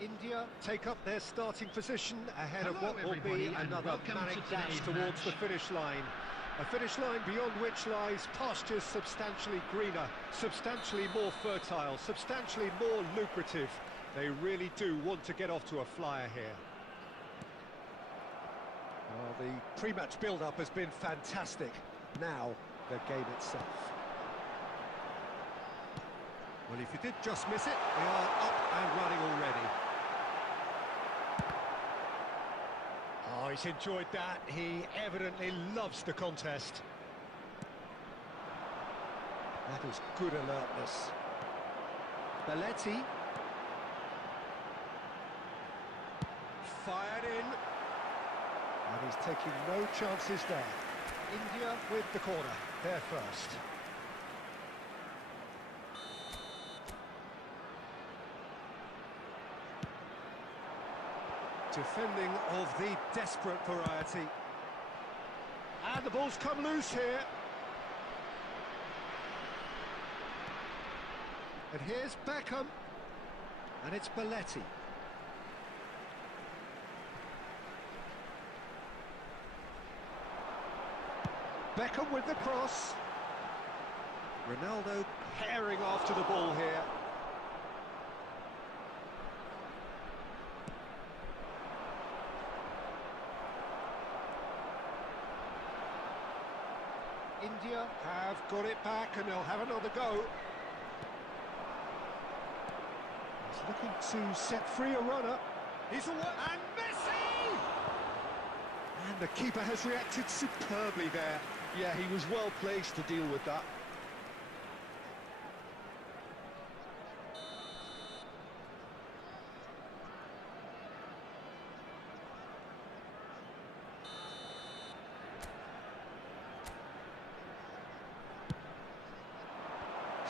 India take up their starting position ahead of what will be another manic dash towards the finish line. A finish line beyond which lies pastures substantially greener, substantially more fertile, substantially more lucrative. They really do want to get off to a flyer here. Well, the pre-match build-up has been fantastic. Now, the game itself. Well, if you did just miss it, we are up and running already. Oh, he's enjoyed that. He evidently loves the contest. That is good alertness. Belletti. Fired in. And he's taking no chances there. India with the corner. They're first. Defending of the desperate variety. And the ball's come loose here. And here's Beckham. And it's Belletti. Beckham with the cross. Ronaldo herring after the ball here. India have got it back and they'll have another go. He's looking to set free a runner. He's away, and Messi! And the keeper has reacted superbly there. Yeah, he was well placed to deal with that.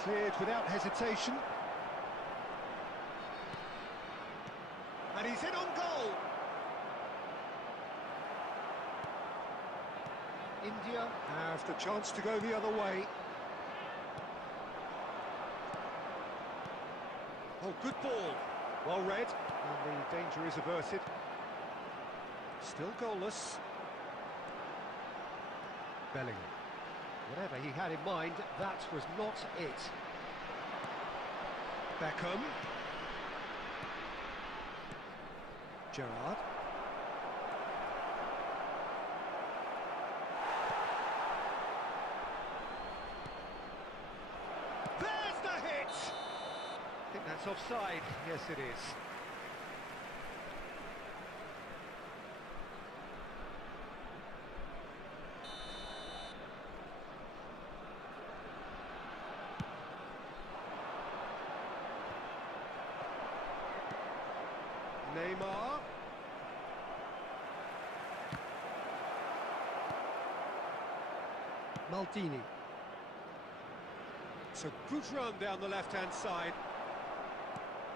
Cleared without hesitation. And he's in on goal. India have the chance to go the other way. Oh, good ball. Well read. And the danger is averted. Still goalless. Bellingham. Whatever he had in mind, that was not it. Beckham. Gerrard. There's the hit! I think that's offside. Yes, it is. Neymar. Maldini. It's a good run down the left-hand side.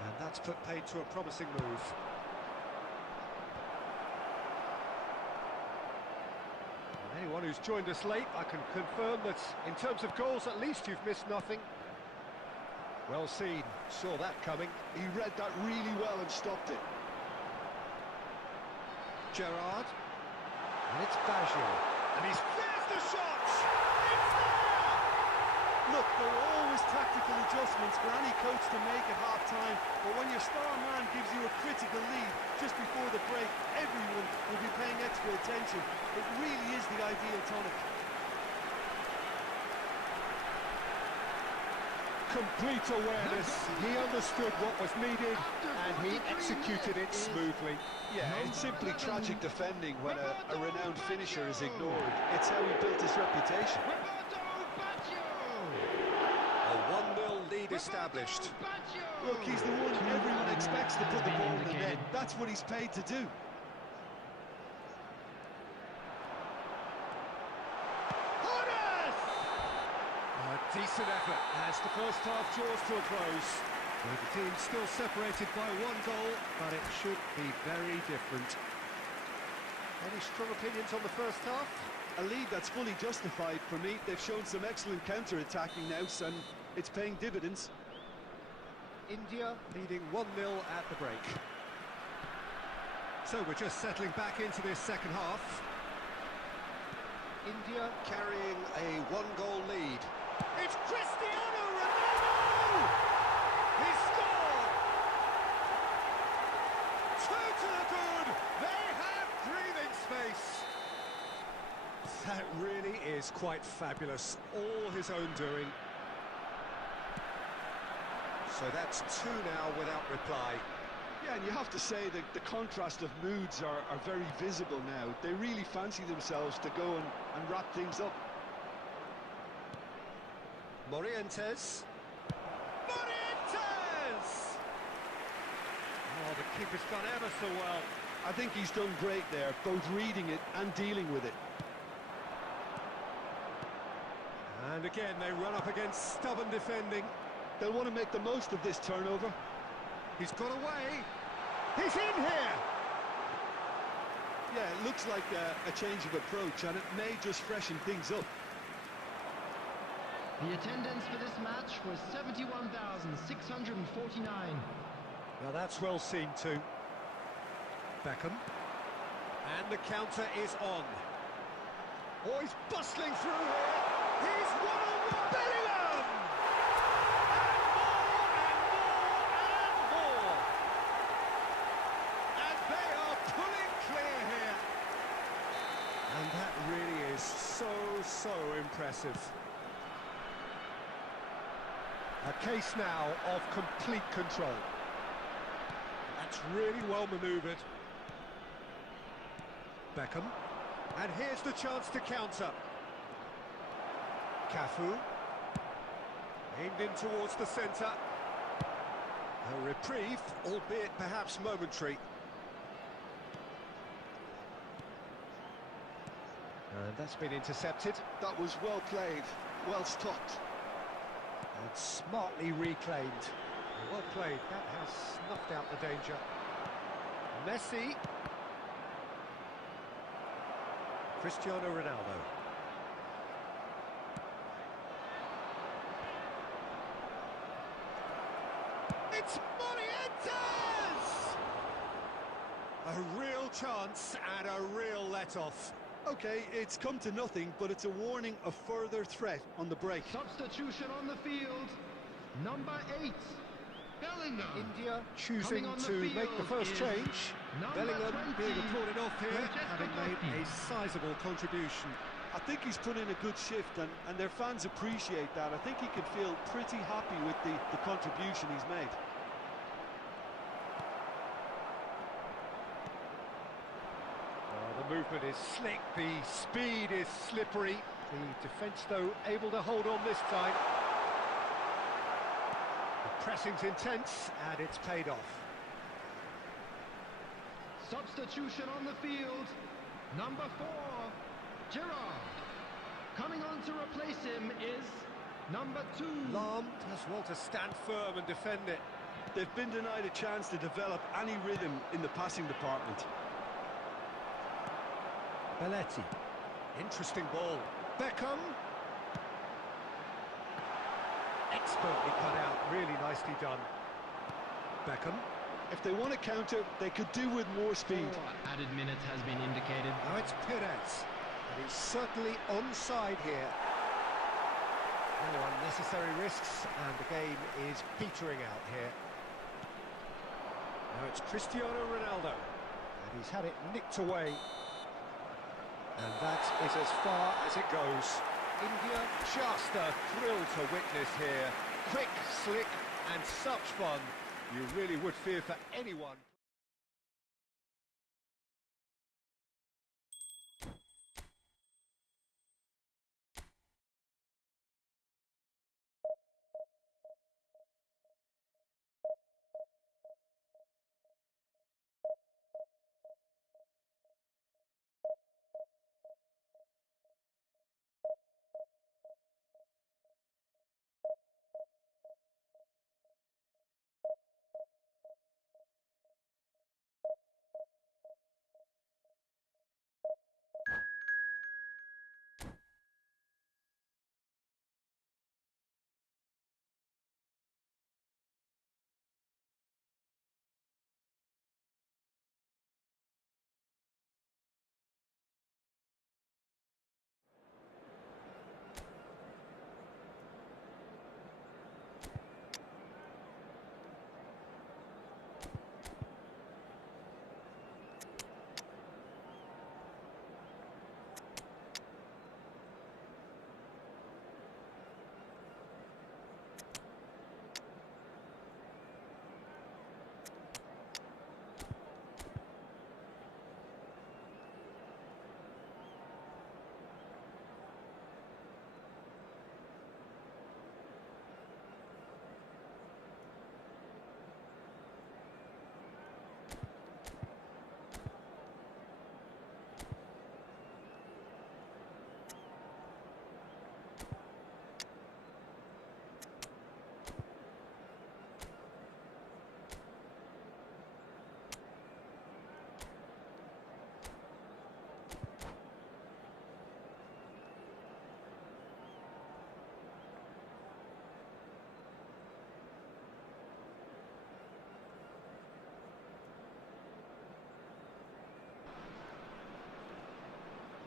And that's put paid to a promising move. And anyone who's joined us late, I can confirm that in terms of goals, at least you've missed nothing. Well seen. Saw that coming. He read that really well and stopped it. Gerrard. And it's Baggio. And there's the shot! It's there! Look, there are always tactical adjustments for any coach to make at half-time, but when your star man gives you a critical lead just before the break, everyone will be paying extra attention. It really is the ideal tonic. Complete awareness. He understood what was needed and he executed it smoothly. Yeah, it's simply tragic defending when a renowned finisher is ignored. It's how he built his reputation. A 1-0 lead established. Look, he's the one everyone expects to put the ball in the net. That's what he's paid to do. A decent effort as the first half draws to a close. With the team still separated by 1 goal, but it should be very different. Any strong opinions on the first half? A lead that's fully justified for me. They've shown some excellent counter-attacking now, and it's paying dividends. India leading 1-0 at the break. So we're just settling back into this second half. India carrying a one-goal lead. It's Cristiano Ronaldo! He scored! Two to the good! They have breathing space! That really is quite fabulous. All his own doing. So that's two now without reply. Yeah, and you have to say that the contrast of moods are very visible now. They really fancy themselves to go and wrap things up. Morientes. Morientes! Oh, the keeper's done ever so well. I think he's done great there, both reading it and dealing with it. And again, they run up against stubborn defending. They'll want to make the most of this turnover. He's got away. He's in here. Yeah, it looks like a change of approach, and it may just freshen things up. The attendance for this match was 71,649. Now that's well seen too. Beckham. And the counter is on. Oh, he's bustling through here. He's one-on-one. Bellingham! And more. And they are pulling clear here. And that really is so impressive. A case now of complete control. That's really well manoeuvred. Beckham. And here's the chance to counter. Cafu. Aimed in towards the centre. A reprieve, albeit perhaps momentary. And that's been intercepted. That was well played, well stopped. And smartly reclaimed. Well played, that has snuffed out the danger. Messi. Cristiano Ronaldo. It's Morientes! A real chance and a real let-off. Okay, it's come to nothing, but it's a warning of further threat on the break. Substitution on the field. Number 8, Bellingham. India choosing Coming on to the make the field first is change. number Bellingham 20, being applauded off here, having made Francesco a sizable contribution. I think he's put in a good shift, and their fans appreciate that. I think he could feel pretty happy with the contribution he's made. The movement is slick, the speed is slippery. The defence, though, able to hold on this time. The pressing's intense, and it's paid off. Substitution on the field. Number 4, Gerrard. Coming on to replace him is number 2. Lahm does well to stand firm and defend it. They've been denied a chance to develop any rhythm in the passing department. Belletti. Interesting ball. Beckham. Expertly cut out, really nicely done. Beckham. If they want to counter, they could do with more speed. 4 added minutes has been indicated. Now it's Perez. And he's certainly onside here. No unnecessary risks, and the game is petering out here. Now it's Cristiano Ronaldo. And he's had it nicked away. And that is as far as it goes. India, just a thrill to witness here. Quick, slick, and such fun. You really would fear for anyone.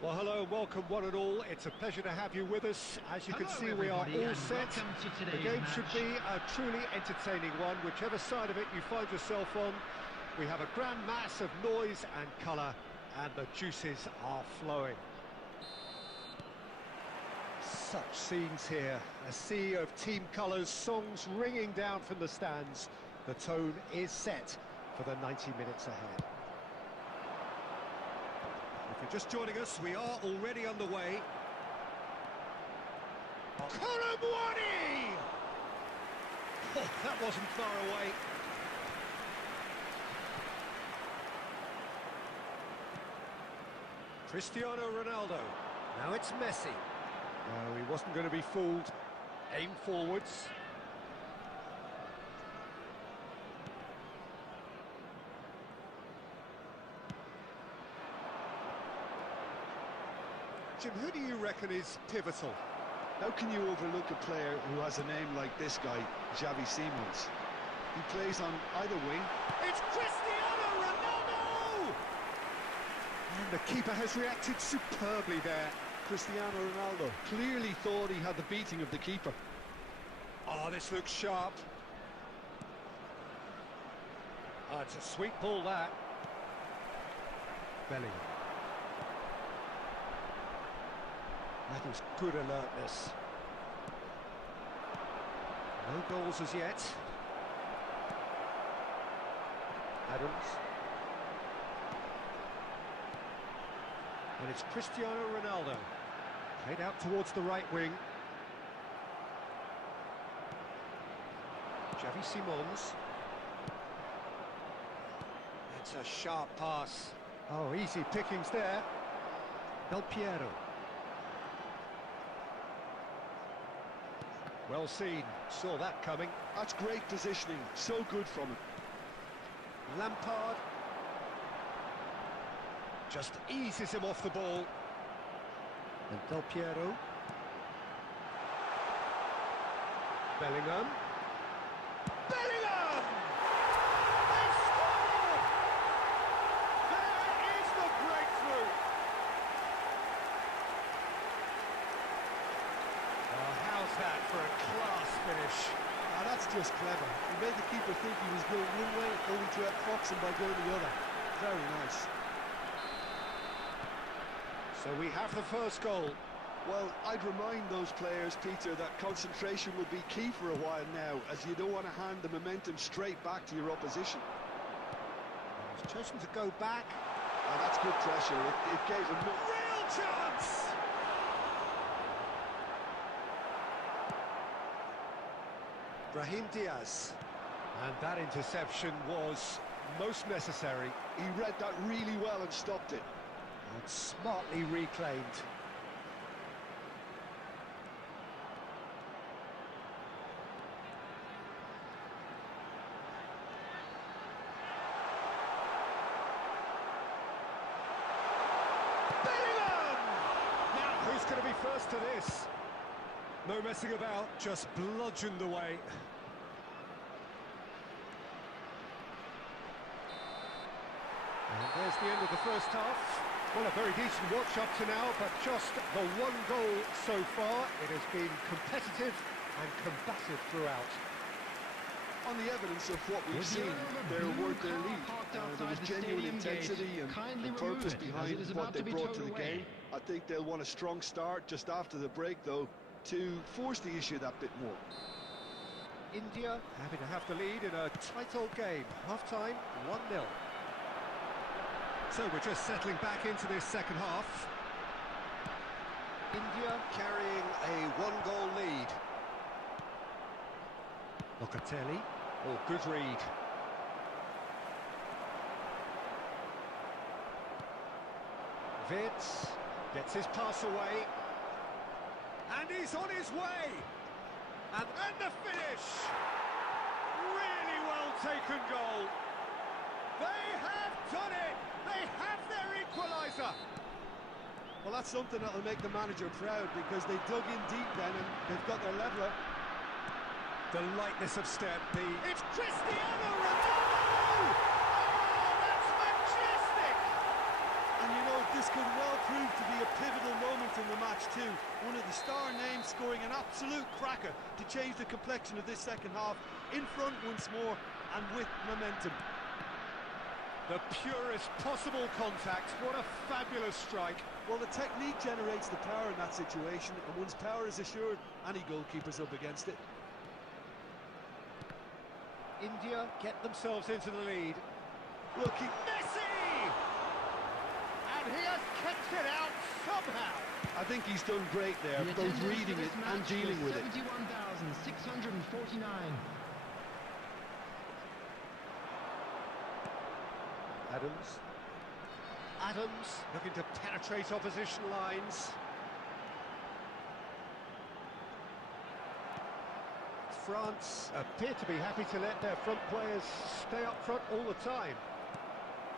Well, hello and welcome one and all. It's a pleasure to have you with us. As you can see, we are all set. The game should be a truly entertaining one, whichever side of it you find yourself on. We have a grand mass of noise and colour, and the juices are flowing. Such scenes here, a sea of team colours, songs ringing down from the stands. The tone is set for the 90 minutes ahead. If you're just joining us, we are already underway. Colomwani! Oh, that wasn't far away. Cristiano Ronaldo. Now it's Messi. No, he wasn't going to be fooled. Aim forwards. Jim, who do you reckon is pivotal? How can you overlook a player who has a name like this guy, Xavi Simons? He plays on either wing. It's Cristiano Ronaldo! And the keeper has reacted superbly there. Cristiano Ronaldo clearly thought he had the beating of the keeper. Oh, this looks sharp. Oh, it's a sweet ball, that. Bellingham. That was good alertness. No goals as yet. Adams. And it's Cristiano Ronaldo. Played out towards the right wing. Xavi Simons. It's a sharp pass. Oh, easy pickings there. Del Piero. Well seen, saw that coming. That's great positioning, so good from him. Lampard. Just eases him off the ball. And Del Piero. Bellingham. Bellingham! They scored! There is the breakthrough! Oh, how's that for a class finish? Ah, that's just clever. He made the keeper think he was going one way, only to outfox him by going the other. Very nice. So we have the first goal. Well, I'd remind those players, Peter, that concentration will be key for a while now, as you don't want to hand the momentum straight back to your opposition. He's chosen to go back. Oh, that's good pressure. It gave him no Real chance! Brahim Diaz. And that interception was most necessary. He read that really well and stopped it. And smartly reclaimed. Bellingham! Now, who's going to be first to this? No messing about, just bludgeoned away. And there's the end of the first half. Well, a very decent watch up to now, but just the one goal so far. It has been competitive and combative throughout. On the evidence of what we've seen, they're worth their lead. There was genuine intensity and purpose behind what they brought to the game. I think they'll want a strong start just after the break, though, to force the issue that bit more. India having to have the lead in a tight old game. Half-time, 1-0. So we're just settling back into this second half. India carrying a one-goal lead. Locatelli. Oh, good read. Vitz gets his pass away. And he's on his way. And the finish. Really well taken goal. They have done it. They have their equaliser. Well, that's something that'll make the manager proud, because they dug in deep then and they've got their leveller. The lightness of step, It's Cristiano Ronaldo! Oh, that's majestic! And you know, this could well prove to be a pivotal moment in the match too. One of the star names scoring an absolute cracker to change the complexion of this second half. In front once more and with momentum. The purest possible contact. What a fabulous strike. Well, the technique generates the power in that situation, and once power is assured, any goalkeeper's up against it. India get themselves into the lead. Looking Messi! And he has kept it out somehow. I think he's done great there, both reading it and dealing with it. 71,649. Adams looking to penetrate opposition lines. France appear to be happy to let their front players stay up front all the time.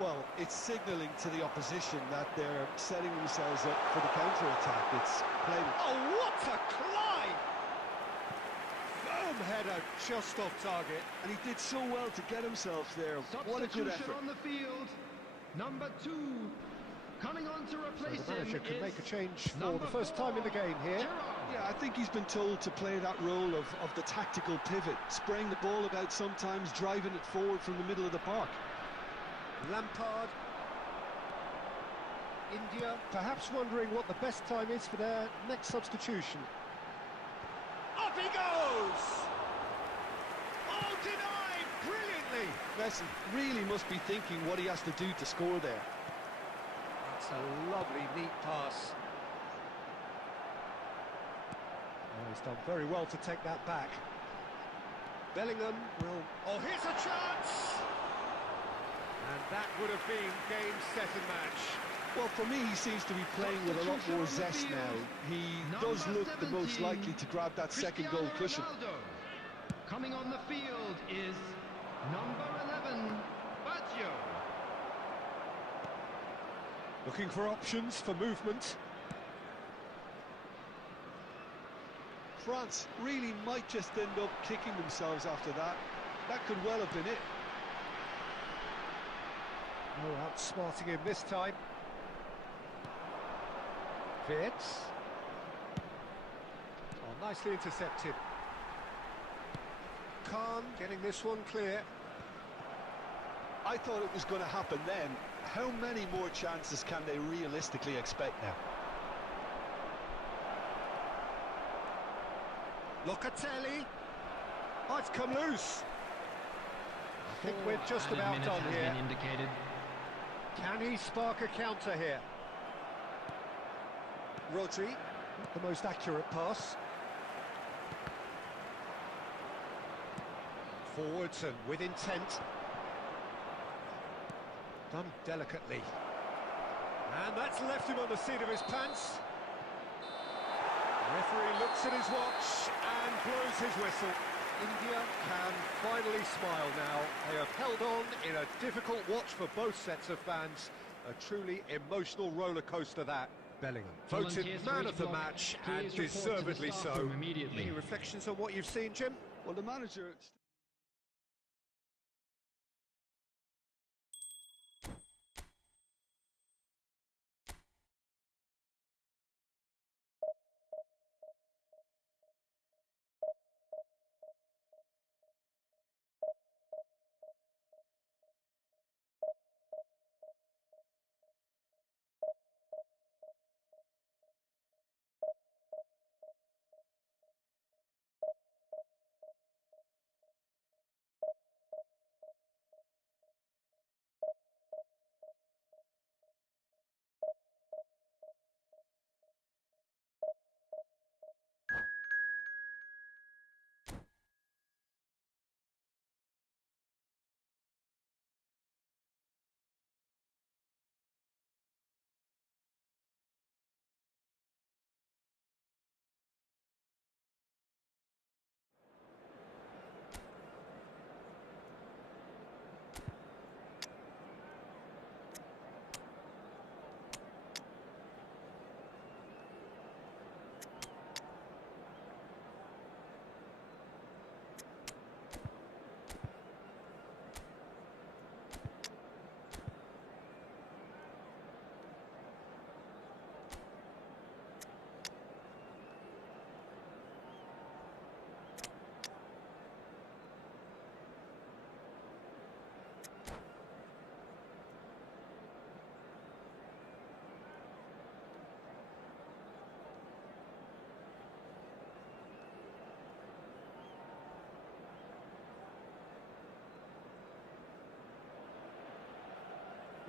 Well, it's signalling to the opposition that they're setting themselves up for the counter-attack. It's played. Oh, what a climb! Firm header just off target. And he did so well to get himself there. What a good effort. On the field, number 2. Coming on to replace so the manager him can is make a change for the first time in the game here. Yeah, I think he's been told to play that role of the tactical pivot, spraying the ball about sometimes, driving it forward from the middle of the park. Lampard. India perhaps wondering what the best time is for their next substitution. Up he goes! Oh, denied brilliantly! Messi really must be thinking what he has to do to score there. That's a lovely, neat pass. Oh, he's done very well to take that back. Bellingham will... Oh, here's a chance! And that would have been game, set and match. Well, for me, he seems to be playing with a lot more zest now. He does look the most likely to grab that second goal cushion. Coming on the field is number 11, Baggio. Looking for options for movement. France really might just end up kicking themselves after that. That could well have been it. Oh, outsmarting him this time. Fitz. Oh, nicely intercepted. Khan getting this one clear. I thought it was going to happen then. How many more chances can they realistically expect now? Locatelli. Oh, it's come loose. I think we're just about done here. Can he spark a counter here? Rodri, not the most accurate pass. Forwards and with intent. Done delicately. And that's left him on the seat of his pants. The referee looks at his watch and blows his whistle. India can finally smile now. They have held on in a difficult watch for both sets of fans. A truly emotional roller coaster that. Bellingham voted man of the match, and deservedly so. Any reflections on what you've seen, Jim? Well, the manager...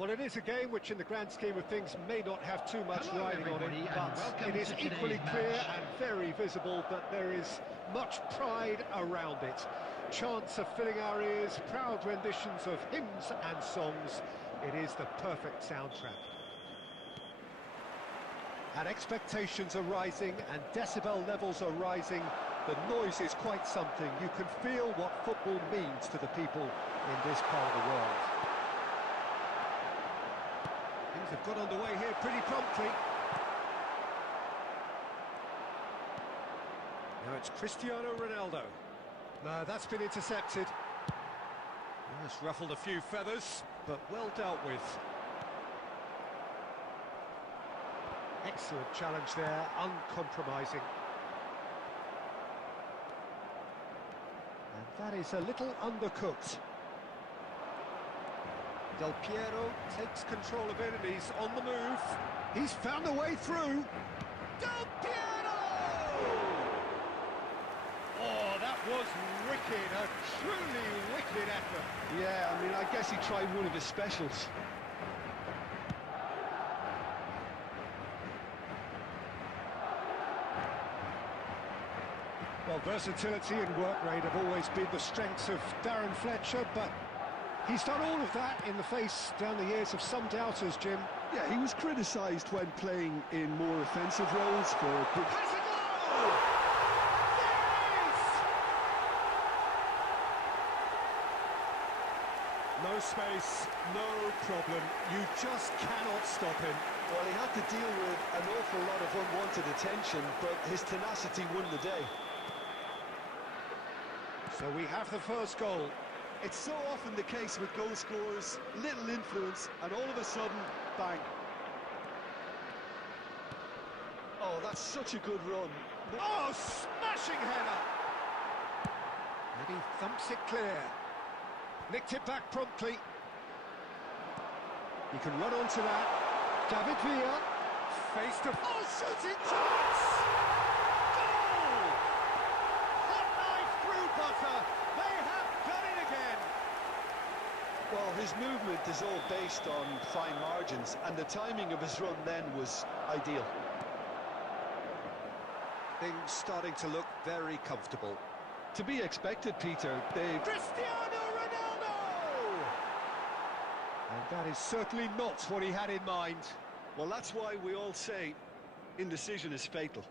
Well, it is a game which in the grand scheme of things may not have too much Hello, riding on everybody, it, and but welcome it is to equally today's clear match. and very visible that there is much pride around it. Chants are filling our ears, proud renditions of hymns and songs. It is the perfect soundtrack. And expectations are rising and decibel levels are rising. The noise is quite something. You can feel what football means to the people in this part of the world. Things have got underway here pretty promptly. Now it's Cristiano Ronaldo. No, that's been intercepted. That's ruffled a few feathers, but well dealt with. Excellent challenge there, uncompromising. And that is a little undercooked. Del Piero takes control of it and he's on the move. He's found a way through. Del Piero! Oh, that was wicked, a truly wicked effort. Yeah, I mean, I guess he tried one of his specials. Well, versatility and work rate have always been the strengths of Darren Fletcher, but he's done all of that in the face down the years of some doubters, Jim. Yeah, he was criticised when playing in more offensive roles for... Has a goal! Yes! No space, no problem. You just cannot stop him. Well, he had to deal with an awful lot of unwanted attention, but his tenacity won the day. So we have the first goal. It's so often the case with goal scorers, little influence, and all of a sudden, bang. Oh, that's such a good run. Oh, smashing header! And he thumps it clear. Nicked it back promptly. He can run onto that. David Villa, face to... Oh, shooting chance! Goal! Hot knife through butter. They have done it again. Well, his movement is all based on fine margins, and the timing of his run then was ideal. Things starting to look very comfortable. To be expected, Peter. Cristiano Ronaldo! And that is certainly not what he had in mind. Well, that's why we all say indecision is fatal.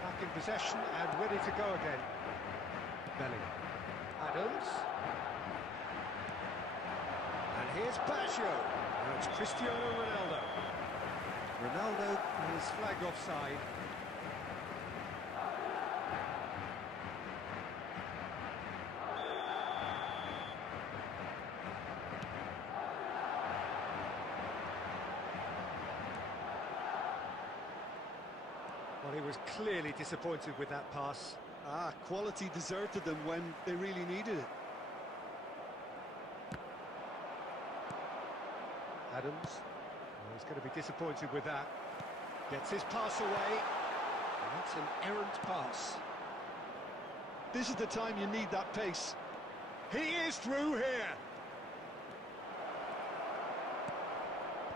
Back in possession and ready to go again. Bellingham. Adams. And here's Baggio. Now it's Cristiano Ronaldo. Ronaldo is flagged offside. Well, he was clearly disappointed with that pass. Quality deserted them when they really needed it. Adams. Well, he's going to be disappointed with that. Gets his pass away. And that's an errant pass. This is the time you need that pace. He is through here.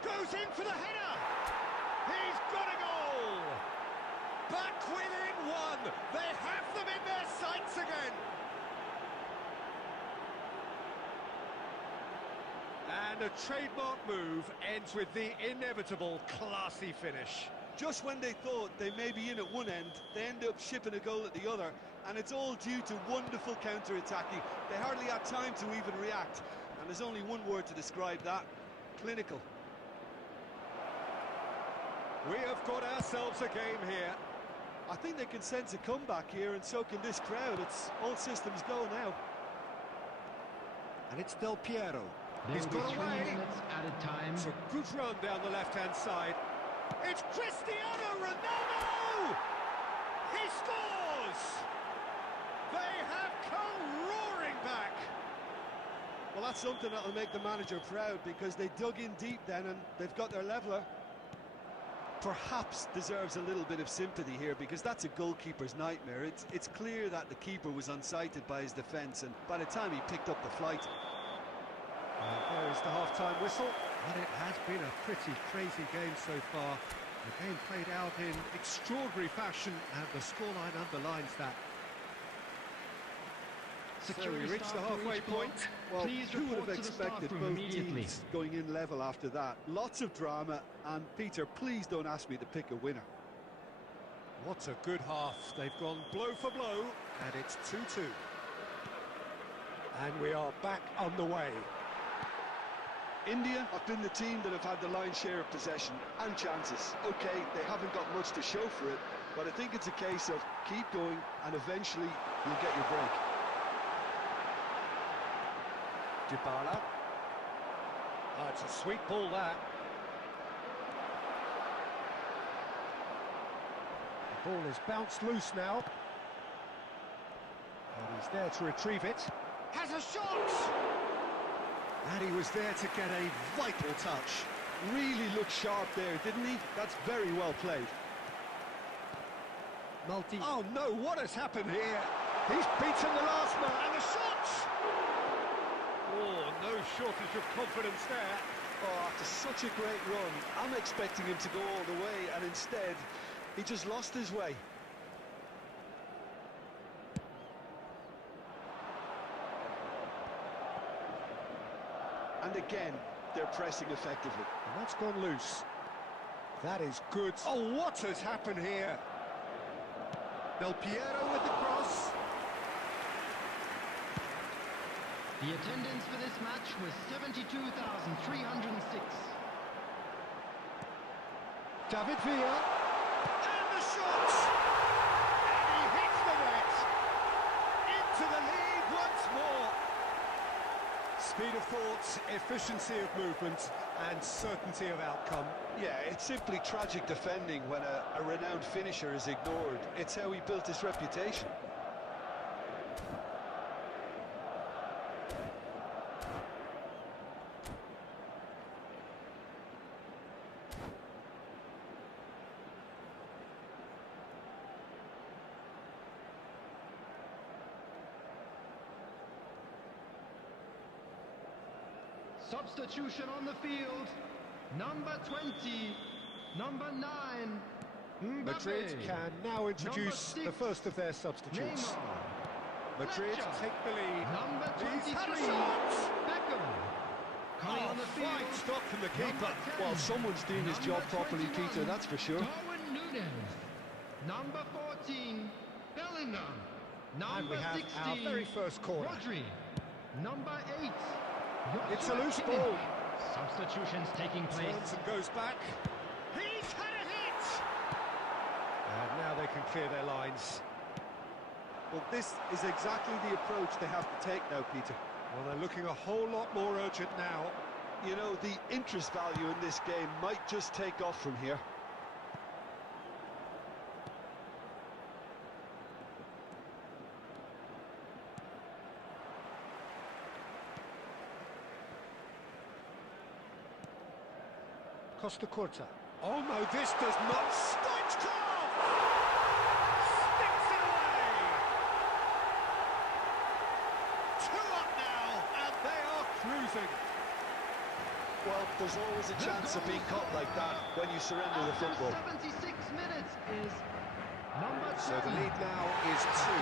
Goes in for the header. He's got a goal. Back within one. They have them in their sights again. And a trademark move ends with the inevitable classy finish. Just when they thought they may be in at one end, they end up shipping a goal at the other, and it's all due to wonderful counter-attacking. They hardly had time to even react, and there's only one word to describe that: clinical. We have got ourselves a game here. I think they can sense a comeback here, and so can this crowd. It's all systems go now. And it's Del Piero. There He's will be got 3 away. minutes added time. It's a good run down the left-hand side. It's Cristiano Ronaldo! He scores! They have come roaring back. Well, that's something that'll make the manager proud, because they dug in deep then, and they've got their leveller. perhaps deserves a little bit of sympathy here, because that's a goalkeeper's nightmare. It's clear that the keeper was unsighted by his defence, and by the time he picked up the flight... There is the half-time whistle, and it has been a pretty crazy game so far. The game played out in extraordinary fashion, and the scoreline underlines that. So we reached the halfway point. Well, who would have expected both teams going in level after that? Lots of drama, and Peter, please don't ask me to pick a winner. What a good half. They've gone blow for blow, and it's 2-2. And we are back on the way. India have been the team that have had the lion's share of possession and chances. OK, they haven't got much to show for it, but I think it's a case of keep going, and eventually you'll get your break. Dybala. Oh, it's a sweet ball, that. The ball is bounced loose now. And he's there to retrieve it. Has a shot! And he was there to get a vital touch. Really looked sharp there, didn't he? That's very well played. Oh no, what has happened here? He's beaten the last man, and the shot! Oh, no shortage of confidence there. Oh, after such a great run, I'm expecting him to go all the way, and instead, he just lost his way. And again, they're pressing effectively. And that's gone loose. That is good. Oh, what has happened here? Del Piero with the cross. The attendance for this match was 72,306. David Villa. And the shot! And he hits the net. Into the lead once more. Speed of thought, efficiency of movement, and certainty of outcome. Yeah, it's simply tragic defending when a renowned finisher is ignored. It's how he built his reputation. Substitution on the field. Number 20, number 9. Madrid can now introduce the first of their substitutes. Madrid take the lead. Number 23, Beckham. Coming on the field. Fine stop from the keeper. Well, someone's doing his job properly, Peter, that's for sure. Darwin Núñez. Number 14, Bellingham. And we Number have 16, our very first corner. Rodri. Number 8, It's a loose ball. Substitutions taking place. Turns and goes back. He's had a hit! And now they can clear their lines. Well, this is exactly the approach they have to take now, Peter. Well, they're looking a whole lot more urgent now. You know, the interest value in this game might just take off from here. Costa Curta. Oh no, this does not. Stoichkov! Sticks it away! 2 up now, and they are cruising. Well, there's always a chance of being caught like that when you surrender the football. 76 minutes is number 10. So the lead now is 2.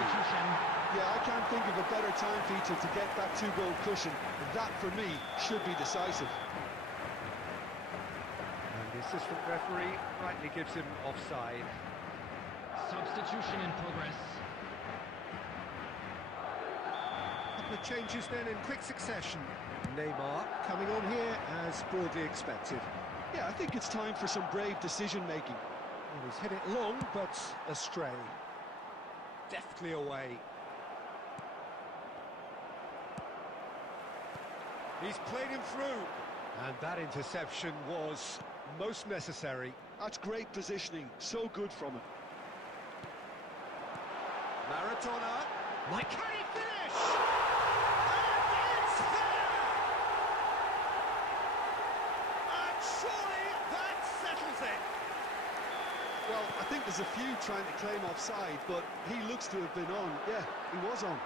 Yeah, I can't think of a better time, Peter, to get that 2-goal cushion. That, for me, should be decisive. The assistant referee rightly gives him offside. Substitution in progress. Couple of changes then in quick succession. Neymar coming on here as broadly expected. Yeah, I think it's time for some brave decision-making. Well, he's hit it long, but astray. Deftly away. He's played him through. And that interception was most necessary. That's great positioning, so good from him. Maradona, like can he finish? And it's there! And surely that settles it. Well, I think there's a few trying to claim offside, but he looks to have been on. Yeah, he was on.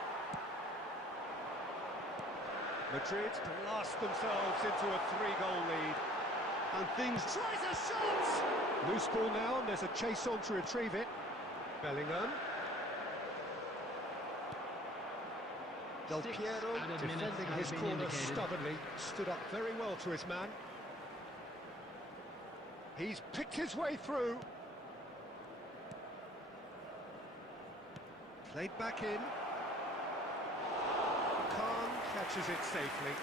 Madrid blast themselves into a 3-goal lead. And things... Tries a shot! Loose ball now, and there's a chase on to retrieve it. Bellingham. Del Piero, defending his corner stubbornly, stood up very well to his man. He's picked his way through. Played back in. Khan catches it safely.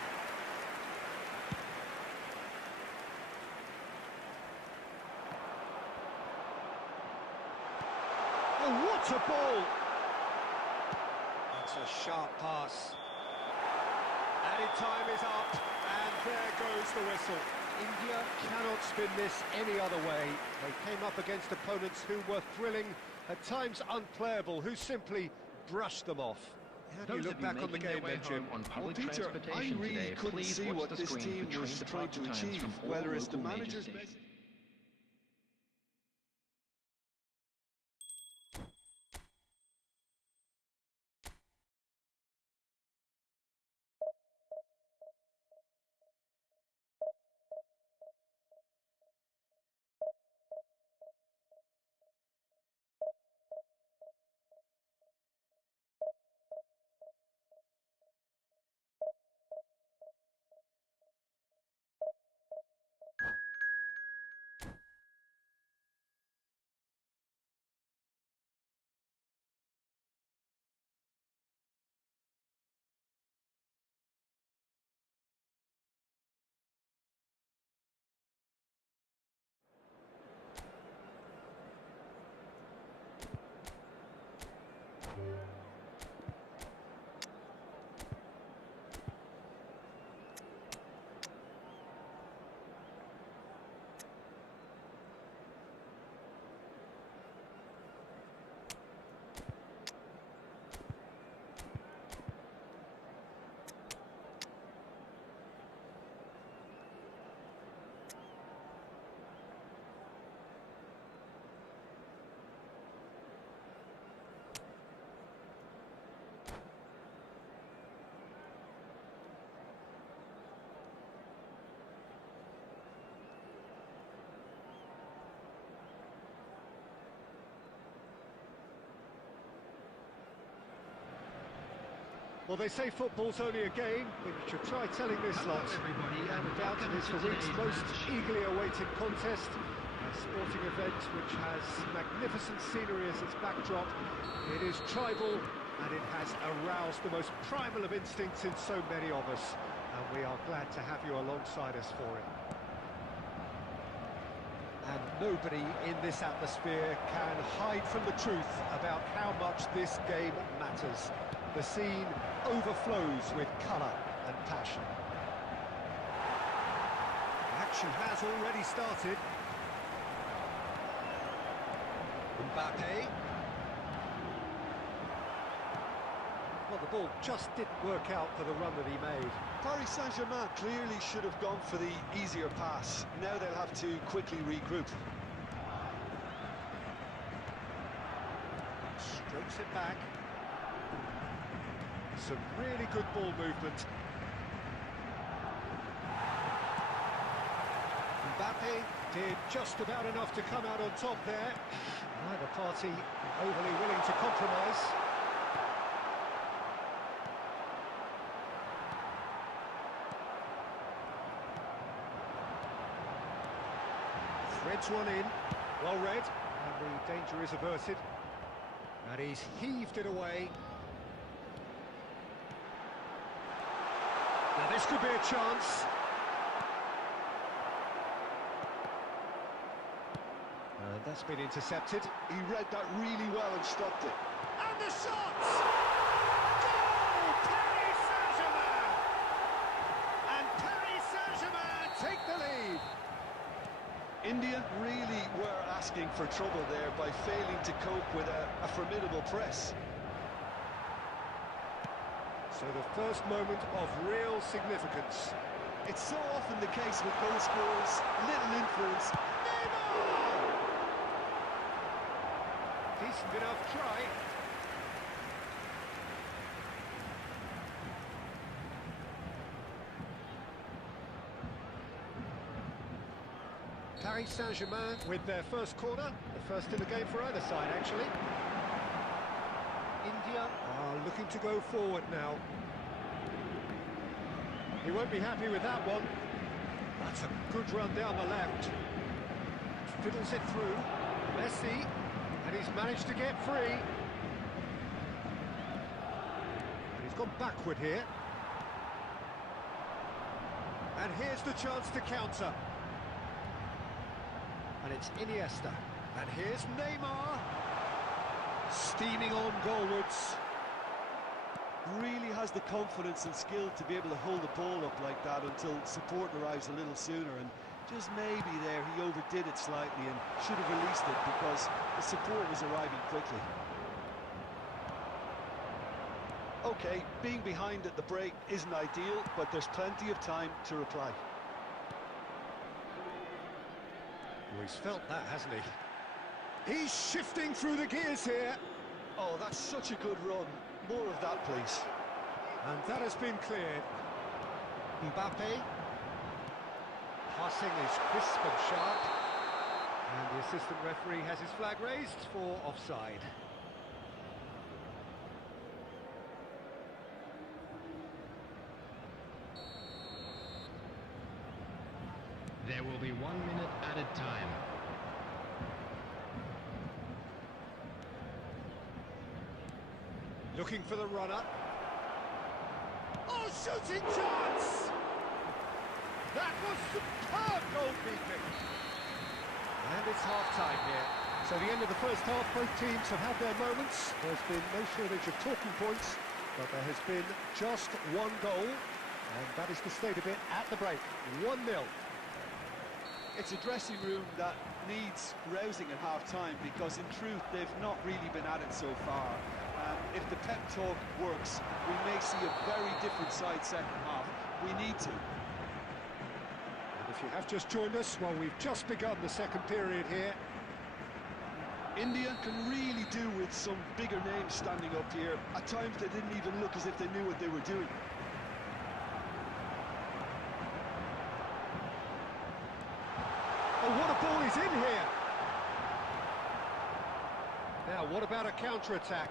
Oh, what a ball! That's a sharp pass. Added time is up, and there goes the whistle. India cannot spin this any other way. They came up against opponents who were thrilling, at times unplayable, who simply brushed them off. How do you look back on the game then, Jim? Well, Peter, I really couldn't see what this team was trying to achieve, whether it's the manager's best... Well, they say football's only a game, but you should try telling this lot. And doubt it is the week's most eagerly awaited contest. A sporting event which has magnificent scenery as its backdrop. It is tribal, and it has aroused the most primal of instincts in so many of us. And we are glad to have you alongside us for it. And nobody in this atmosphere can hide from the truth about how much this game matters. The scene overflows with colour and passion. Action has already started. Mbappe. Well, the ball just didn't work out for the run that he made. Paris Saint-Germain clearly should have gone for the easier pass. Now they'll have to quickly regroup. Strokes it back. Some really good ball movement. Mbappe did just about enough to come out on top there. Neither party overly willing to compromise. Threads one in, well read, and the danger is averted. And he's heaved it away. Now this could be a chance. And that's been intercepted. He read that really well and stopped it. And the shot! Goal! Paris Saint-Germain! And Paris Saint-Germain take the lead. India really were asking for trouble there by failing to cope with a formidable press. So the first moment of real significance. It's so often the case with goal scorers, little influence. Neymar! Decent enough try. Paris Saint-Germain with their first corner, the first in the game for either side, actually. India are looking to go forward now. He won't be happy with that one. That's a good run down the left. Fiddles it through. Messi, and he's managed to get free. And he's gone backward here. And here's the chance to counter. And it's Iniesta. And here's Neymar. Steaming on goalwards. Really has the confidence and skill to be able to hold the ball up like that until support arrives a little sooner, and just maybe there he overdid it slightly and should have released it because the support was arriving quickly. Okay, being behind at the break isn't ideal, but there's plenty of time to reply. Well, he's felt that, hasn't he? He's shifting through the gears here. Oh, that's such a good run. More of that, please. And that has been cleared. Mbappe. Passing is crisp and sharp. And the assistant referee has his flag raised for offside. There will be 1 minute added time. Looking for the runner. Oh, shooting chance! That was superb goalkeeping. And it's half-time here. So the end of the first half, both teams have had their moments. There's been no shortage of talking points, but there has been just one goal, and that is the state of it at the break. 1-0. It's a dressing room that needs rousing at half-time because in truth they've not really been at it so far. If the pep talk works, we may see a very different side second half. We need to. And if you have just joined us, well, we've just begun the second period here. India can really do with some bigger names standing up here. At times they didn't even look as if they knew what they were doing. Oh, what a ball is in here! Now, what about a counter-attack?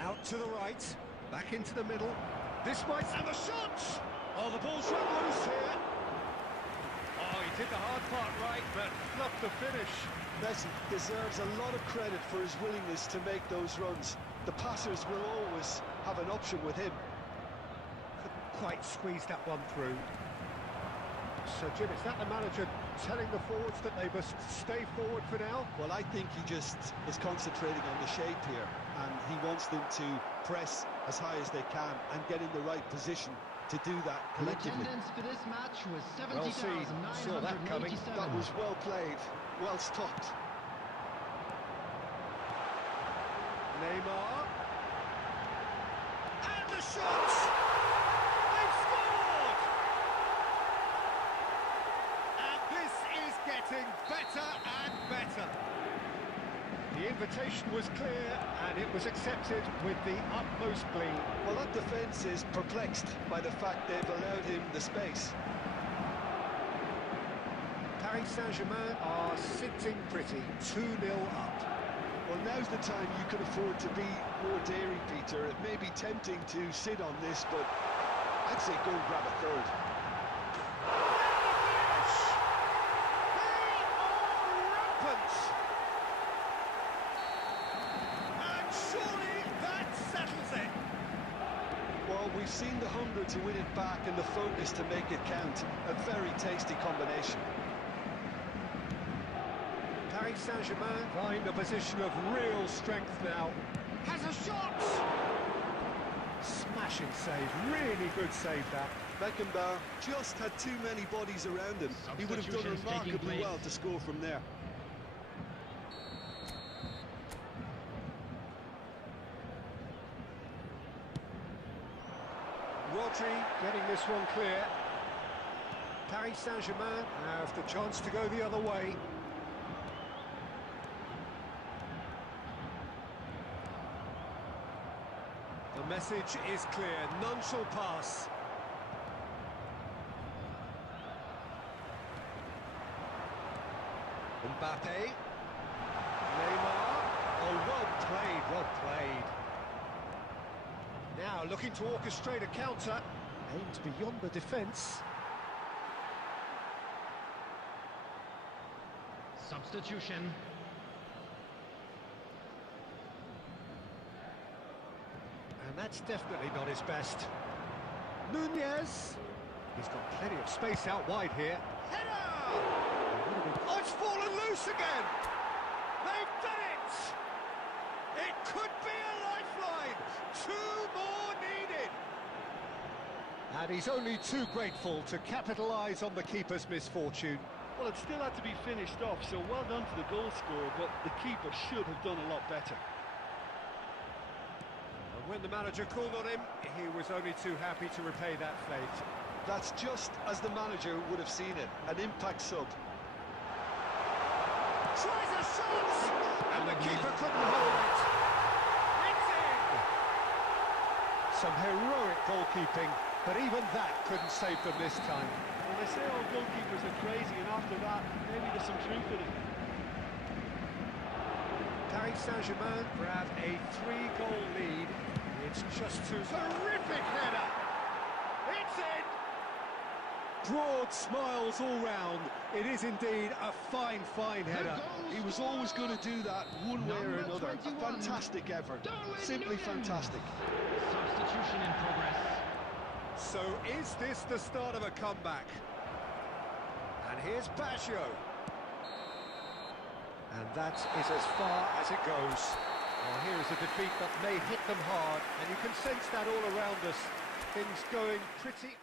Out to the right, back into the middle. This might... And the shot! Oh, the ball's run loose here. Oh, he did the hard part right, but fluffed the finish. Messi deserves a lot of credit for his willingness to make those runs. The passers will always have an option with him. Couldn't quite squeeze that one through. So, Jim, is that the manager telling the forwards that they must stay forward for now? Well, I think he just is concentrating on the shape here, and he wants them to press as high as they can and get in the right position to do that collectively. The attendance for this match was Well seen, saw that coming. 70,987. That was well played, well stopped. Neymar. And the shot! They've scored! And this is getting better and better. The invitation was clear, and it was accepted with the utmost glee. Well, that defence is perplexed by the fact they've allowed him the space. Paris Saint-Germain are sitting pretty, 2-0 up. Well, now's the time you can afford to be more daring, Peter. It may be tempting to sit on this, but I'd say go and grab a third. We've seen the hunger to win it back and the focus to make it count. A very tasty combination. Paris Saint-Germain find a position of real strength now. Has a shot! Smashing save, really good save that. Beckenbauer just had too many bodies around him. He would have done remarkably well to score from there. Rodri getting this one clear. Paris Saint-Germain have the chance to go the other way. message is clear, none shall pass. Mbappe. Neymar. Oh, well played, well played. Now looking to orchestrate a counter. Aimed beyond the defence. Substitution. And that's definitely not his best. Nunez. He's got plenty of space out wide here. Header! Oh, it's fallen loose again! They've done it! It could be a lifeline! 2 more needed! And he's only too grateful to capitalise on the keeper's misfortune. Well, it still had to be finished off, so well done to the goal scorer, but the keeper should have done a lot better. And when the manager called on him, he was only too happy to repay that fate. That's just as the manager would have seen it, an impact sub. Tries a shot! And the keeper couldn't hold it. It's in! Some heroic goalkeeping, but even that couldn't save them this time. Well, they say all goalkeepers are crazy, and after that, maybe there's some truth in it. Paris Saint-Germain grab a 3-goal lead. It's just too... Terrific header! It's in! Broad smiles all round. It is indeed a fine, fine header. He was always going to do that one way or another. A fantastic effort. Simply fantastic. Substitution in progress. So is this the start of a comeback? And here's Baggio. And that is as far as it goes. Well, here is a defeat that may hit them hard, and you can sense that all around us. Things going pretty...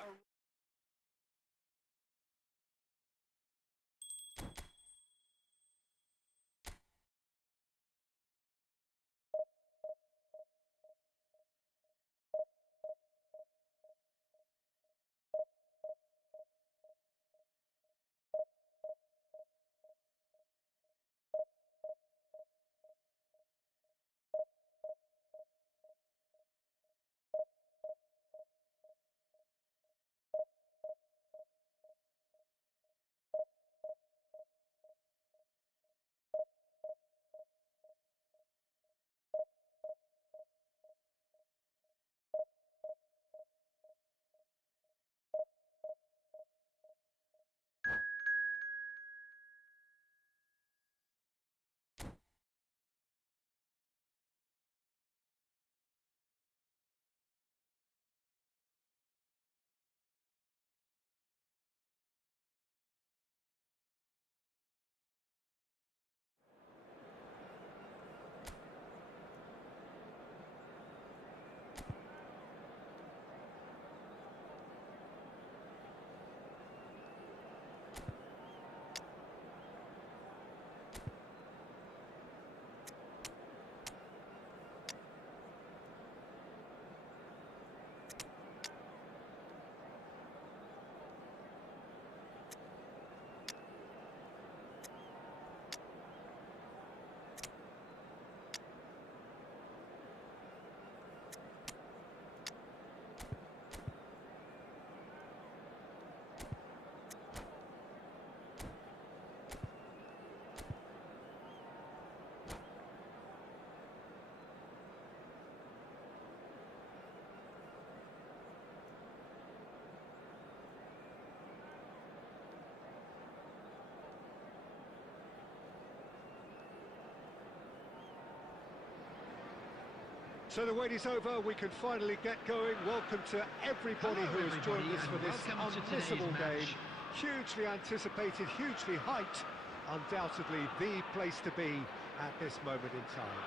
So the wait is over, we can finally get going. Welcome to everybody who has joined us for this unmissable game. Hugely anticipated, hugely hyped. Undoubtedly the place to be at this moment in time.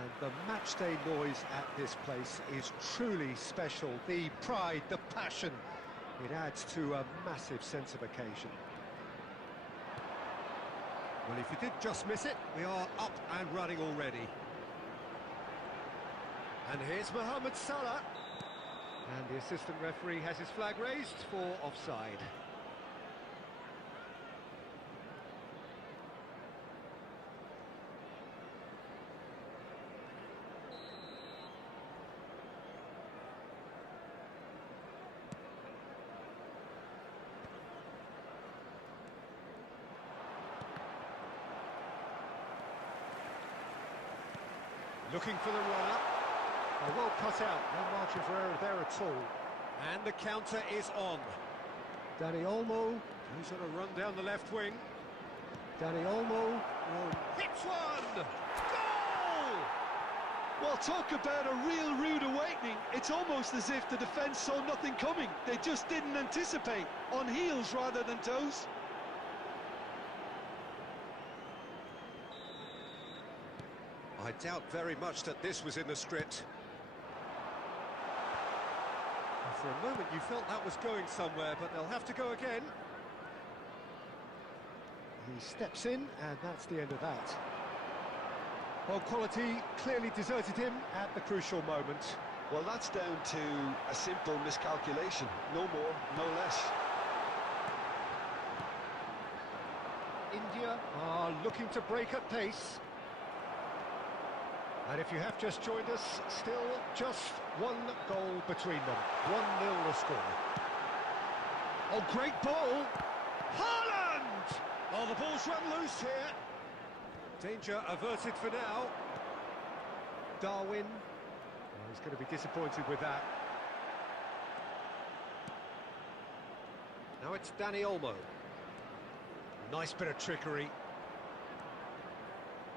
And the matchday noise at this place is truly special. The pride, the passion, it adds to a massive sense of occasion. Well, if you did just miss it, we are up and running already. And here's Mohamed Salah. And the assistant referee has his flag raised for offside. Looking for the runner. Oh, well cut out, no margin for error there at all. And the counter is on. Danny Olmo. He's on a run down the left wing. Danny Olmo. Oh, hits one! Goal! Well, talk about a real rude awakening. It's almost as if the defence saw nothing coming. They just didn't anticipate. On heels rather than toes. I doubt very much that this was in the script. For a moment you felt that was going somewhere, but they'll have to go again. He steps in, and that's the end of that. Well, quality clearly deserted him at the crucial moment. Well, that's down to a simple miscalculation. No more, no less. India are looking to break at pace. And if you have just joined us, still just one goal between them. 1-0 the score. Oh, great ball! Haaland! Oh, the ball's run loose here. Danger averted for now. Darwin. Oh, he's going to be disappointed with that. Now it's Danny Olmo. Nice bit of trickery.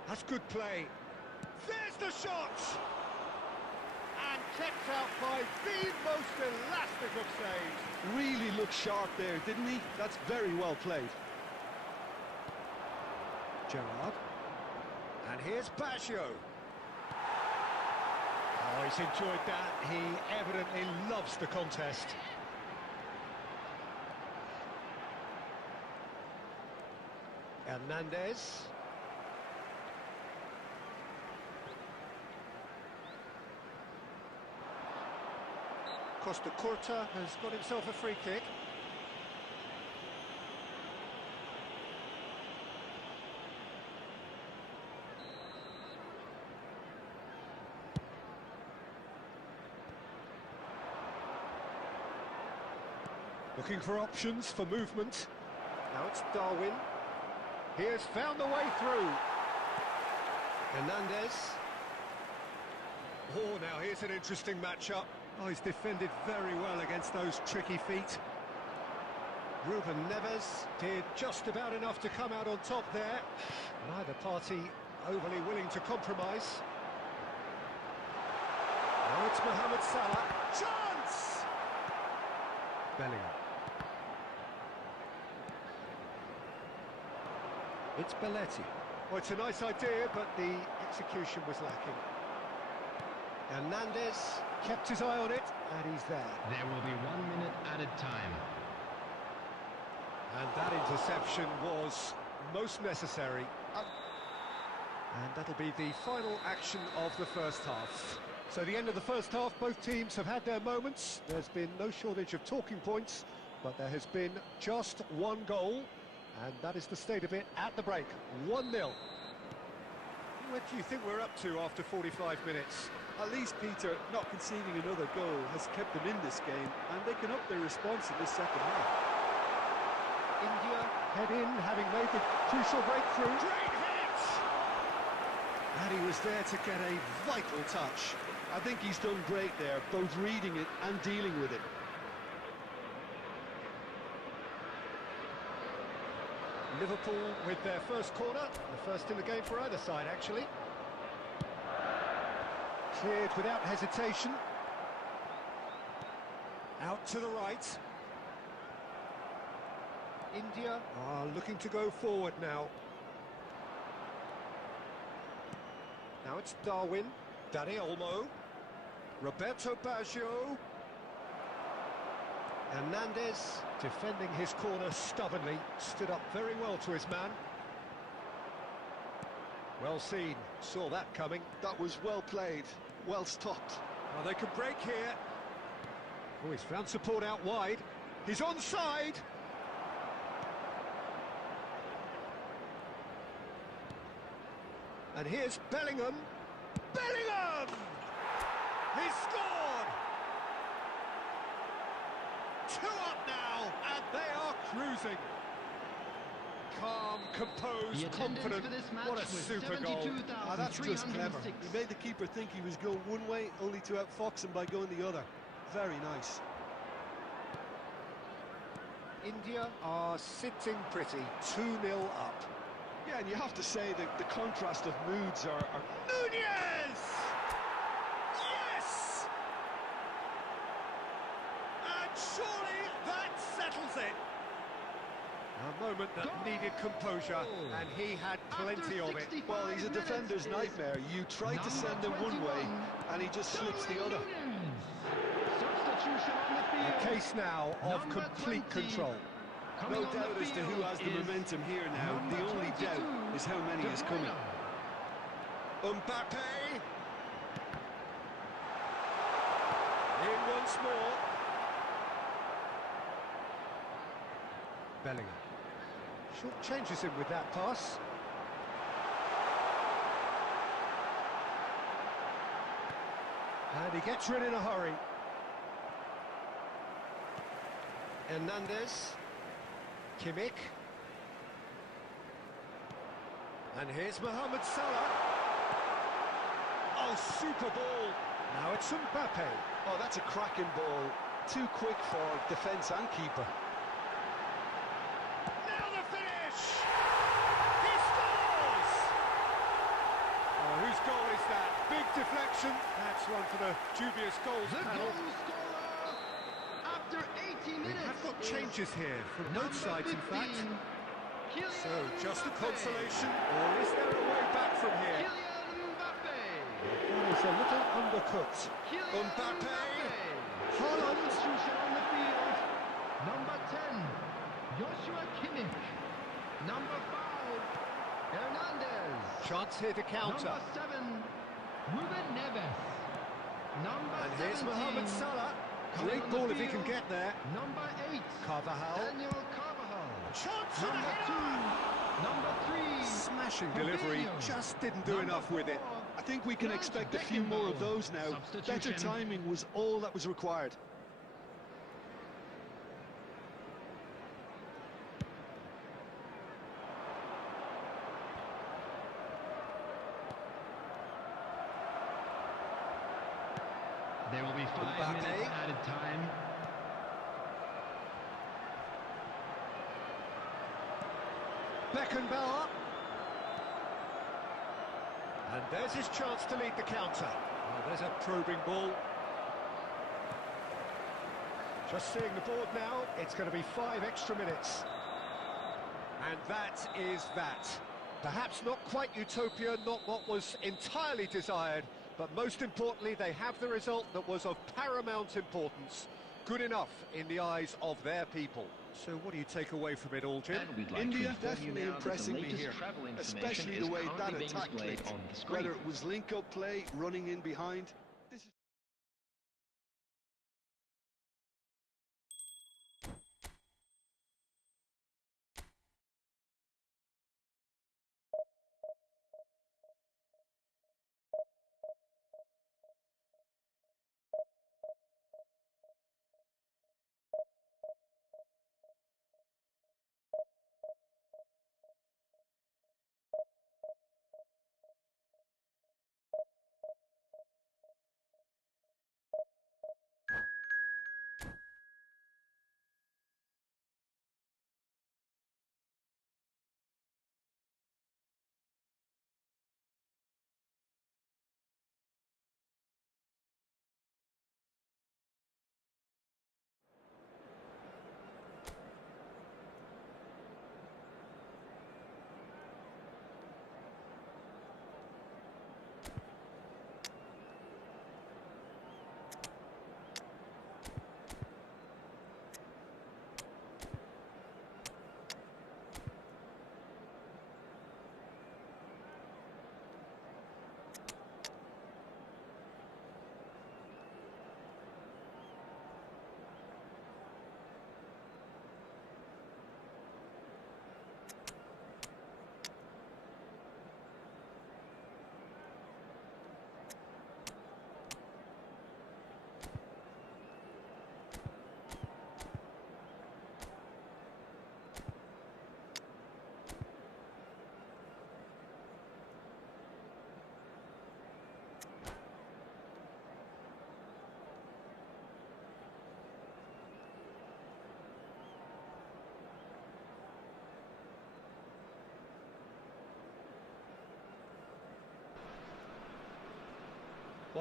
That's good play. There's the shot! And kept out by the most elastic of saves. Really looked sharp there, didn't he? That's very well played. Gerrard. And here's Baggio. Oh, he's enjoyed that. He evidently loves the contest. Hernandez. Costa Curta has got himself a free kick. Looking for options for movement. Now it's Darwin. He has found the way through. Hernandez. Oh, now here's an interesting matchup. Oh, he's defended very well against those tricky feet. Ruben Neves did just about enough to come out on top there. Neither party overly willing to compromise. Now it's Mohamed Salah. Chance! Bellingham. It's Belletti. Well, it's a nice idea, but the execution was lacking. Hernandez kept his eye on it, and he's there. There will be 1 minute added time. And that interception was most necessary. And that'll be the final action of the first half. So the end of the first half, both teams have had their moments. There's been no shortage of talking points, but there has been just one goal, and that is the state of it at the break. 1-0. What do you think we're up to after 45 minutes? At least, Peter, not conceding another goal has kept them in this game, and they can up their response in this second half. India head in, having made the crucial breakthrough. Great hit! And he was there to get a vital touch. I think he's done great there, both reading it and dealing with it. Liverpool with their first corner, the first in the game for either side, actually. Cleared without hesitation. Out to the right. India are looking to go forward now. Now it's Darwin. Danny Olmo. Roberto Baggio. Hernandez, defending his corner stubbornly, stood up very well to his man. Well seen, saw that coming. That was well played, well stopped. Oh, they could break here. Oh, he's found support out wide. He's onside. And here's Bellingham. Bellingham! He's scored! 2 up now, and they are cruising. calm, composed, confident. What a super goal. Oh, that's just clever. He made the keeper think he was going one way, only to outfox him by going the other. Very nice. India are sitting pretty, 2-0 up. Yeah, and you have to say that the contrast of moods are... Nunez! Yes! And surely that settles it. A moment that needed composure, and he had plenty of it. Well, he's a defender's nightmare. You try to send him one way, and he just slips the other. Substitution on the field. A case now of complete control. No doubt as to who has the momentum here now. The only doubt is how many is coming. Mbappe! In once more. Bellingham. Short changes him with that pass. And he gets rid in a hurry. Hernandez. Kimmich. And here's Mohamed Salah. Oh, super ball. Now it's Mbappe. Oh, that's a cracking ball. Too quick for defence and keeper. Now the finish! He scores! Oh, whose goal is that? Big deflection. That's one for the dubious goals panel. Goal scorer after 80 minutes. We have got changes here from both sides, in fact. So, just a consolation, or is there a way back from here? That is a little undercooked. Mbappe! Haaland! Substitution on the field. Number 10, Joshua Kimmich. Number 5, Hernandez. Chance here to counter. Number 7, Ruben Neves. Number And here's 17, Mohamed Salah. coming Great on the ball if he can field. get there. Number 8, Carvajal. Daniel Carvajal. Chance for the Number header! 2, number 3, Smashing delivery, Fabinho. just didn't do Number enough with it. 4, I think we can Franz expect a few more of those now. Better Substitution. timing was all that was required. There will be 5 Mbappe. minutes added time. Beckenbauer. And there's his chance to lead the counter. Oh, there's a probing ball. Just seeing the board now, it's going to be 5 extra minutes. And that is that. Perhaps not quite utopia, not what was entirely desired, but most importantly, they have the result that was of paramount importance. Good enough in the eyes of their people. So what do you take away from it all, Jim? India definitely impressing me here, especially the way that attack clicked. Whether it was link-up play, running in behind,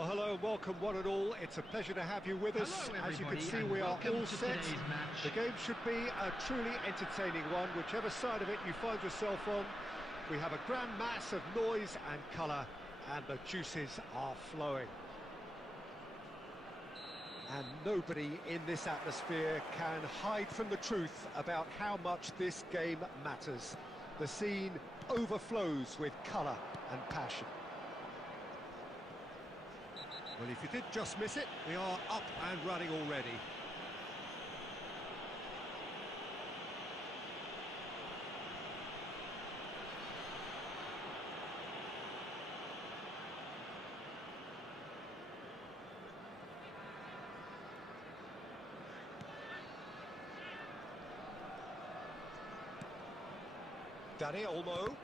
Well, hello and welcome one and all. It's a pleasure to have you with us. As you can see, we are all set. The game should be a truly entertaining one, whichever side of it you find yourself on. We have a grand mass of noise and colour, and the juices are flowing. And nobody in this atmosphere can hide from the truth about how much this game matters. The scene overflows with colour and passion. Well, if you did just miss it, we are up and running already. Dani Olmo.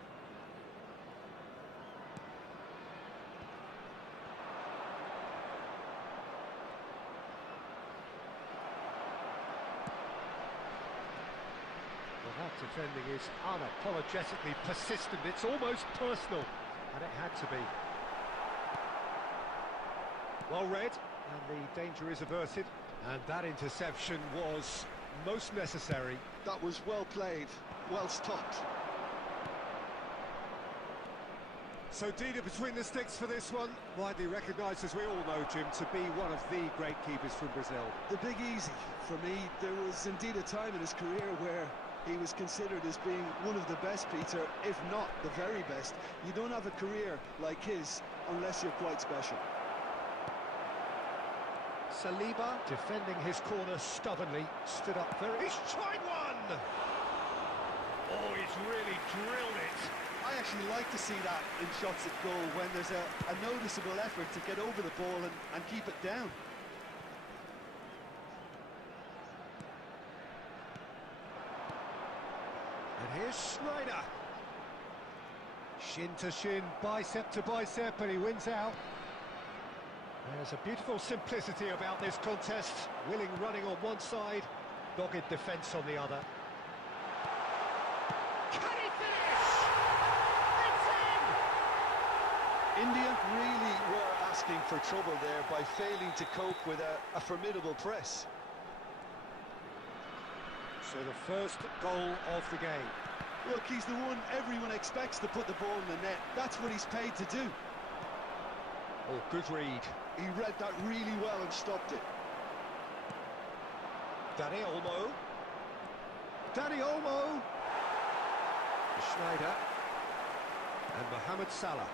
That defending is unapologetically persistent. It's almost personal, and it had to be. Well read, and the danger is averted. And that interception was most necessary. That was well played, well stopped. So Dida between the sticks for this one, widely recognised, as we all know, Jim, to be one of the great keepers from Brazil. The Big Easy. For me, there was indeed a time in his career where he was considered as being one of the best, Peter, if not the very best. You don't have a career like his unless you're quite special. Saliba, defending his corner stubbornly, stood up very... He's tried one! Oh, he's really drilled it. I actually like to see that in shots at goal, when there's a noticeable effort to get over the ball and keep it down. And here's Schneider. Shin to shin, bicep to bicep, and he wins out. There's a beautiful simplicity about this contest. Willing running on one side, dogged defence on the other. Can he finish? It's in! India really were asking for trouble there by failing to cope with a formidable press. So the first goal of the game. Look, he's the one everyone expects to put the ball in the net. That's what he's paid to do. Oh, good read. He read that really well and stopped it. Dani Olmo. Dani Olmo. Schneider. And Mohamed Salah.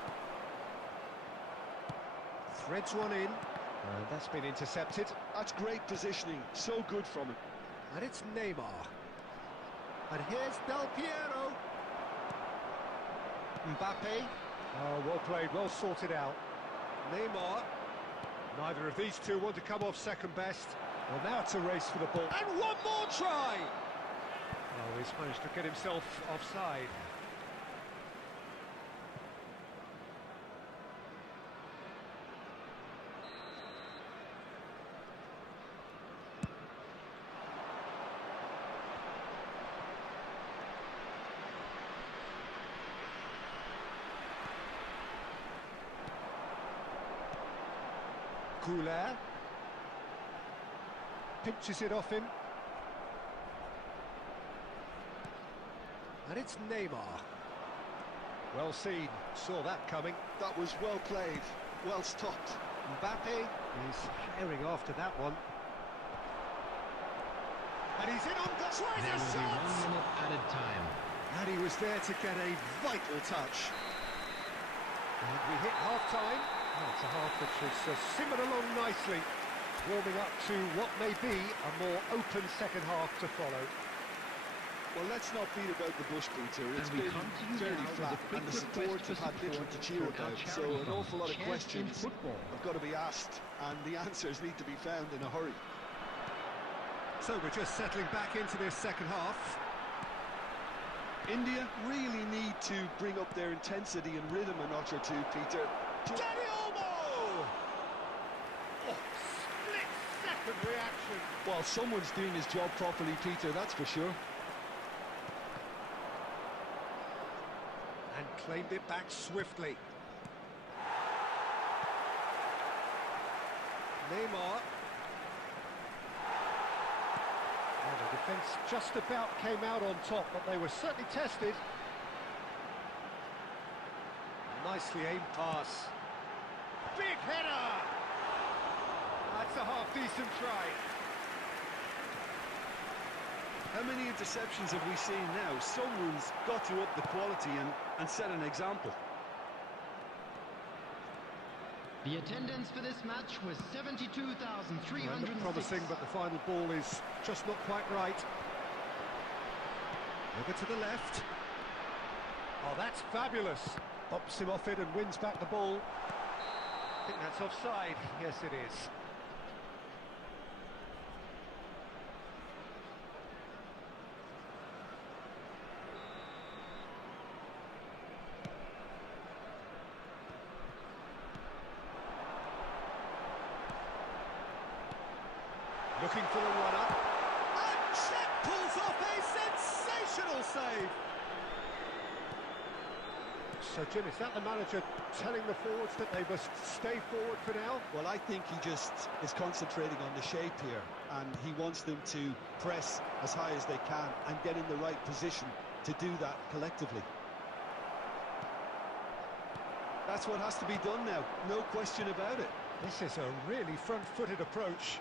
Threads one in. And that's been intercepted. That's great positioning. So good from him. And it's Neymar. And here's Del Piero. Mbappe. Oh, well played, well sorted out. Neymar. Neither of these two want to come off second best. Well, now it's a race for the ball. And one more try! Oh, he's managed to get himself offside. Goulart pinches it off him, and it's Neymar. Well seen, saw that coming. That was well played, well stopped. Mbappe is herring after that one, and he's in on goal. There will be 1 minute added time. And he was there to get a vital touch. And we hit half-time. Oh, it's a half which has simmered along nicely, warming up to what may be a more open second half to follow. Well, let's not beat about the bush, Peter. It's And we been come to you fairly now with flat, a quick and the request support for have had little support to cheer for our about. So charity an awful lot of fund, Chance in questions Football. have got to be asked, and the answers need to be found in a hurry. So we're just settling back into this second half. India really need to bring up their intensity and rhythm a notch or two, Peter. Dani Olmo! Oh, split-second reaction. Well, someone's doing his job properly, Peter, that's for sure. And claimed it back swiftly. Neymar. And the defence just about came out on top, but they were certainly tested. Nicely aimed pass. Big header! That's a half-decent try. How many interceptions have we seen now? Someone's got to up the quality and set an example. The attendance for this match was 72,306. Promising, but the final ball is just not quite right. Over to the left. Oh, that's fabulous. Hops him off it and wins back the ball. I think that's offside. Yes, it is. Looking for the runner. And Chet pulls off a sensational save. So, Jim, is that the manager telling the forwards that they must stay forward for now? Well, I think he just is concentrating on the shape here, and he wants them to press as high as they can and get in the right position to do that collectively. That's what has to be done now, no question about it. This is a really front-footed approach.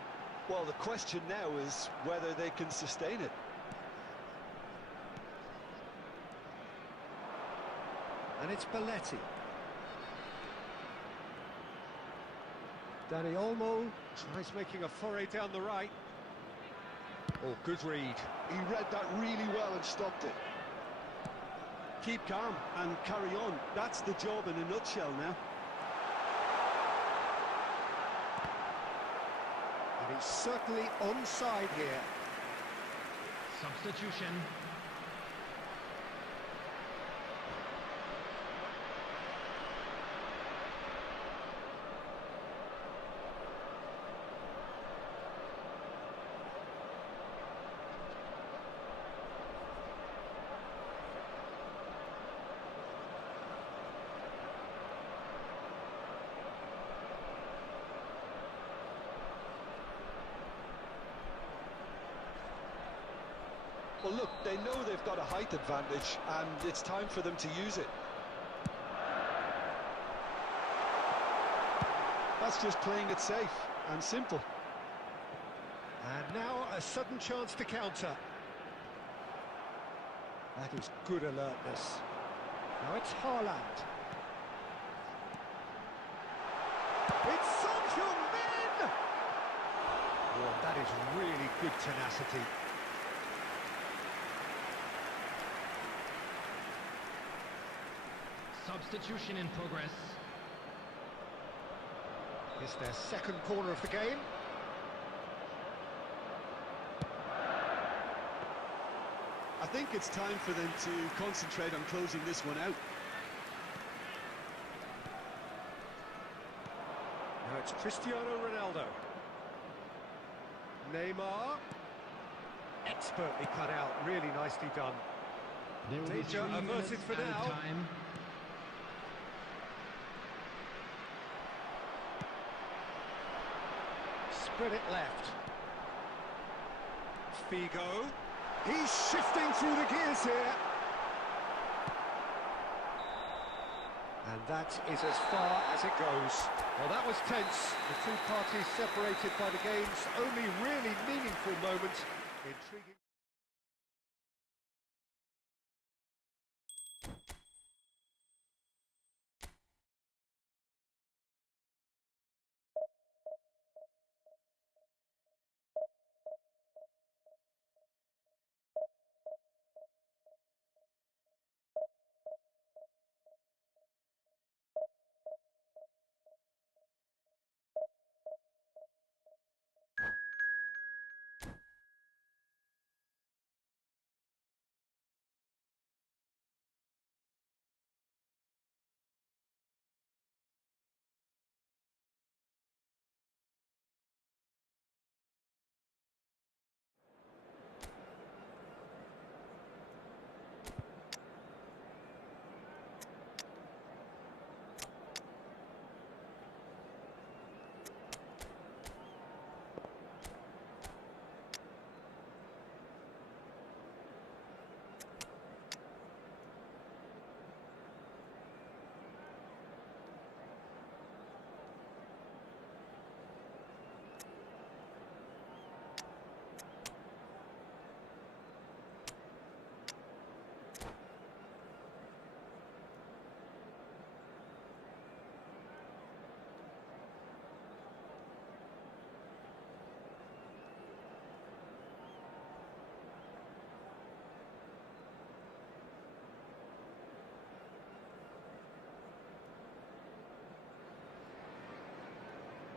Well, the question now is whether they can sustain it. And it's Belletti. Danny Olmo tries making a foray down the right. Oh, good read. He read that really well and stopped it. Keep calm and carry on. That's the job in a nutshell now. And he's certainly onside here. Substitution. Well, look, they know they've got a height advantage, and it's time for them to use it. That's just playing it safe and simple. And now a sudden chance to counter. That is good alertness. Now it's Haaland. It's Son Heung-min! Oh, that is really good tenacity. Substitution in progress. It's their second corner of the game. I think it's time for them to concentrate on closing this one out. Now it's Cristiano Ronaldo. Neymar. Expertly cut out, really nicely done. Danger averted for now. Time. Spread it left. Figo. He's shifting through the gears here. And that is as far as it goes. Well, that was tense. The two parties separated by the game's only really meaningful moment. Intriguing.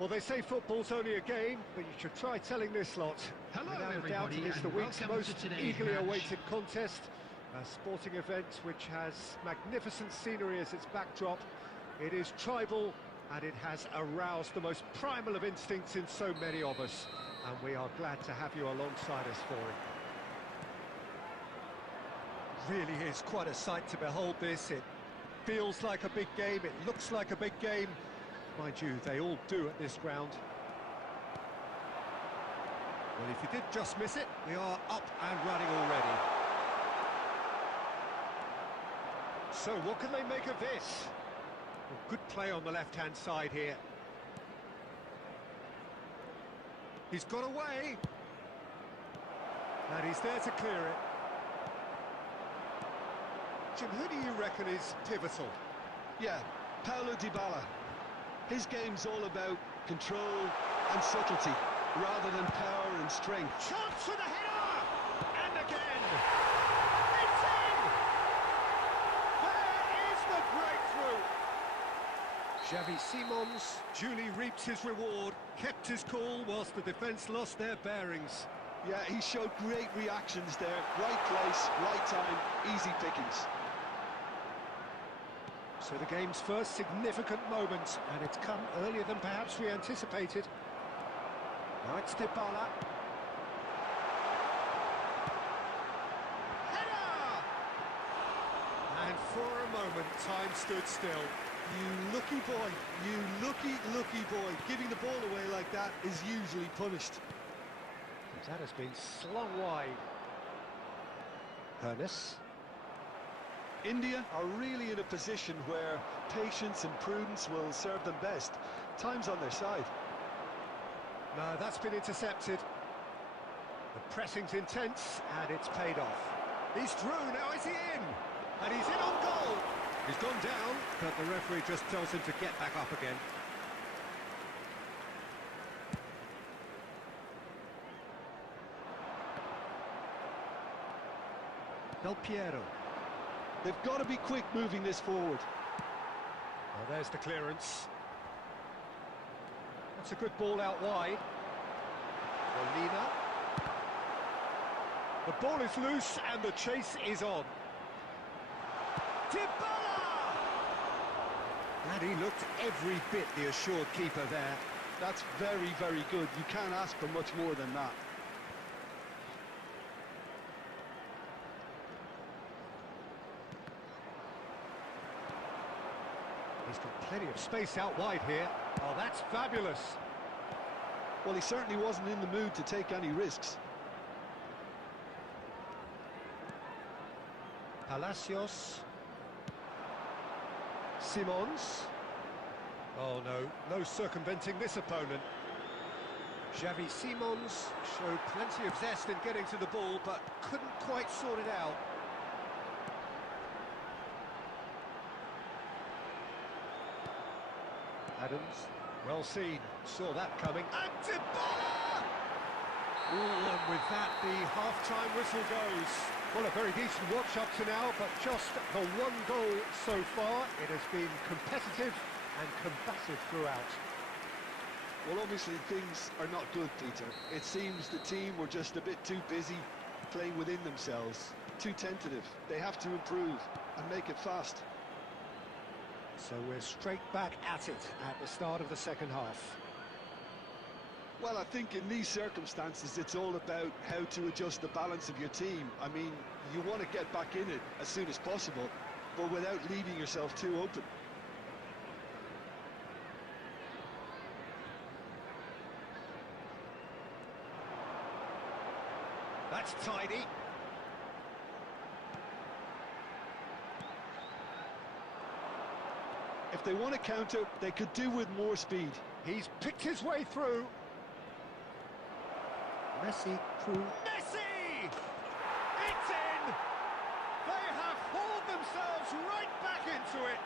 Well, they say football's only a game, but you should try telling this lot. Hello, Without a doubt, everybody, it is the and week's welcome most to today's eagerly match. awaited contest. A sporting event which has magnificent scenery as its backdrop. It is tribal, and it has aroused the most primal of instincts in so many of us. And we are glad to have you alongside us for it. Really is quite a sight to behold this. It feels like a big game, it looks like a big game. Mind you, they all do at this ground. Well, if you did just miss it, we are up and running already. So, what can they make of this? Well, good play on the left-hand side here. He's got away. And he's there to clear it. Jim, who do you reckon is pivotal? Yeah, Paulo Dybala. His game's all about control and subtlety, rather than power and strength. Chance for the header! And again! It's in! There is the breakthrough! Xavi Simons duly reaped his reward, kept his cool whilst the defence lost their bearings. Yeah, he showed great reactions there. Right place, right time, easy pickings. So the game's first significant moment, and it's come earlier than perhaps we anticipated. Now it's Dybala. Header! And for a moment, time stood still. You lucky boy, you lucky boy. Giving the ball away like that is usually punished. That has been slung wide. Ernest. India are really in a position where patience and prudence will serve them best. Time's on their side. No, that's been intercepted. The pressing's intense, and it's paid off. He's through, now is he in? And he's in on goal! He's gone down, but the referee just tells him to get back up again. Del Piero. They've got to be quick moving this forward. Well, there's the clearance. That's a good ball out wide. Molina. The ball is loose and the chase is on. Dybala! And he looked every bit the assured keeper there. That's very, very good. You can't ask for much more than that. He's got plenty of space out wide here. Oh, that's fabulous. Well, he certainly wasn't in the mood to take any risks. Palacios. Simons. Oh, no circumventing this opponent. Xavi Simons showed plenty of zest in getting to the ball, but couldn't quite sort it out. Adams, well seen, saw that coming, and Dybala! Ooh, and with that, the half-time whistle goes. Well, a very decent watch up to now, but just the one goal so far. It has been competitive and combative throughout. Well, obviously things are not good, Peter. It seems the team were just a bit too busy playing within themselves, too tentative. They have to improve and make it fast. So we're straight back at it at the start of the second half. Well, I think in these circumstances, it's all about how to adjust the balance of your team. I mean, you want to get back in it as soon as possible, but without leaving yourself too open. That's tidy. If they want to counter, they could do with more speed. He's picked his way through. Messi through. Messi! It's in! They have hauled themselves right back into it.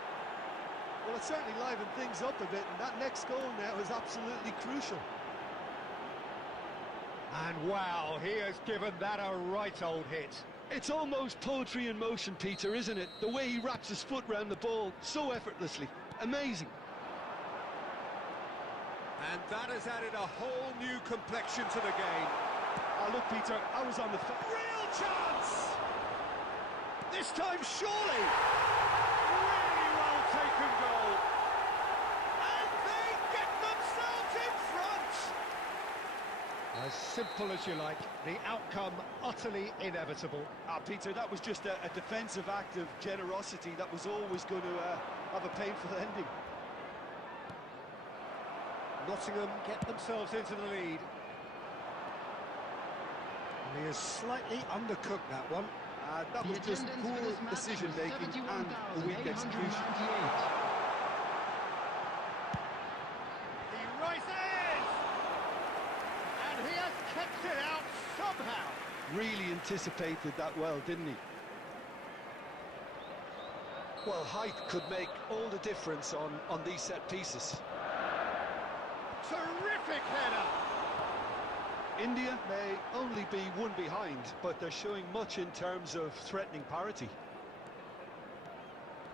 Well, it certainly livened things up a bit, and that next goal now is absolutely crucial. And wow, he has given that a right old hit. It's almost poetry in motion, Peter, isn't it? The way he wraps his foot round the ball so effortlessly. Amazing. And that has added a whole new complexion to the game. Oh, look, Peter, I was on the... Real chance! This time, surely! Really well taken goal. And they get themselves in front! As simple as you like, the outcome utterly inevitable. Peter, that was just a defensive act of generosity that was always going to have a painful ending. Nottingham get themselves into the lead. And he has slightly undercooked that one. That was just poor decision-making and a weak execution. He rises! And he has kept it out somehow. Really anticipated that well, didn't he? Well, height could make all the difference on these set pieces. Terrific header! India may only be one behind, but they're showing much in terms of threatening parity.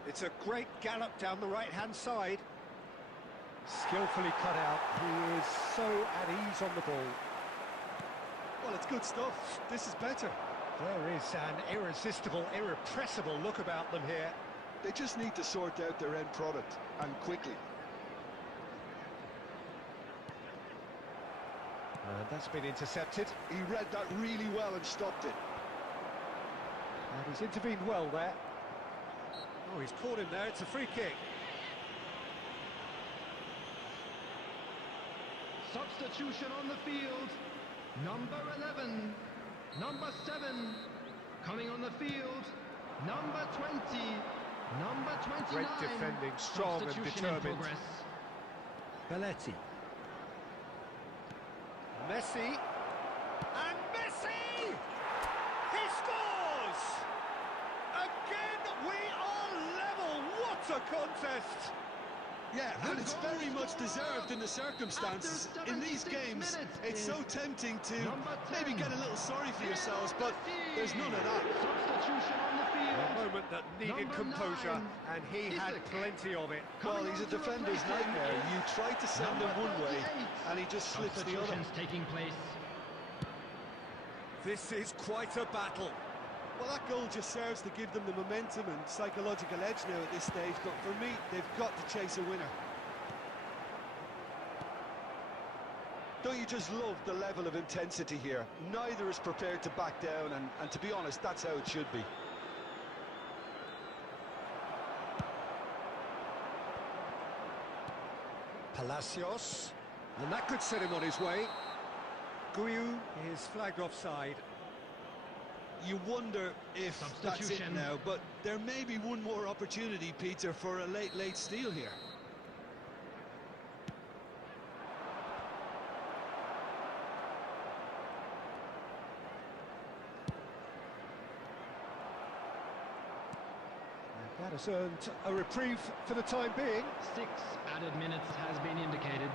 It's a great gallop down the right-hand side. Skillfully cut out. He is so at ease on the ball. Well, it's good stuff. This is better. There is an irresistible, irrepressible look about them here. They just need to sort out their end product, and quickly. And that's been intercepted. He read that really well and stopped it. And he's intervened well there. Oh, he's caught him there. It's a free kick. Substitution on the field. Number 11. Number 7. Coming on the field. Number 20. Number 29. Great defending, strong and determined. Belletti. Messi. And Messi! He scores! Again, we are level. What a contest! Yeah, and it's very much deserved in the circumstances. In these games, it's so tempting to maybe get a little sorry for yourselves, but there's none of that. Substitution on the field. A moment that needed composure, and he had plenty of it. Well, he's a defender's nightmare. You try to send him one way, and he just slips the other. Taking place. This is quite a battle. Well, that goal just serves to give them the momentum and psychological edge now at this stage, but for me, they've got to chase a winner. Don't you just love the level of intensity here? Neither is prepared to back down, and to be honest, that's how it should be. Palacios, and that could set him on his way. Guiu is flagged offside. You wonder if that's it now, but there may be one more opportunity, Peter, for a late steal here. That has earned a reprieve for the time being. 6 added minutes has been indicated.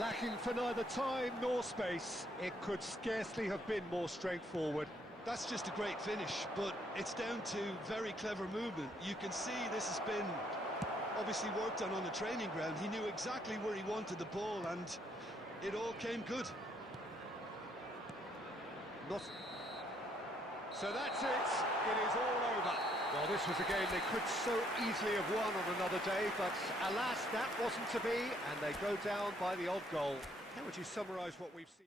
Lacking for neither time nor space, it could scarcely have been more straightforward. That's just a great finish, but it's down to very clever movement. You can see this has been obviously worked on the training ground. He knew exactly where he wanted the ball, and it all came good. So that's it. It is all over. Well, this was a game they could so easily have won on another day, but alas, that wasn't to be, and they go down by the odd goal. How would you summarise what we've seen?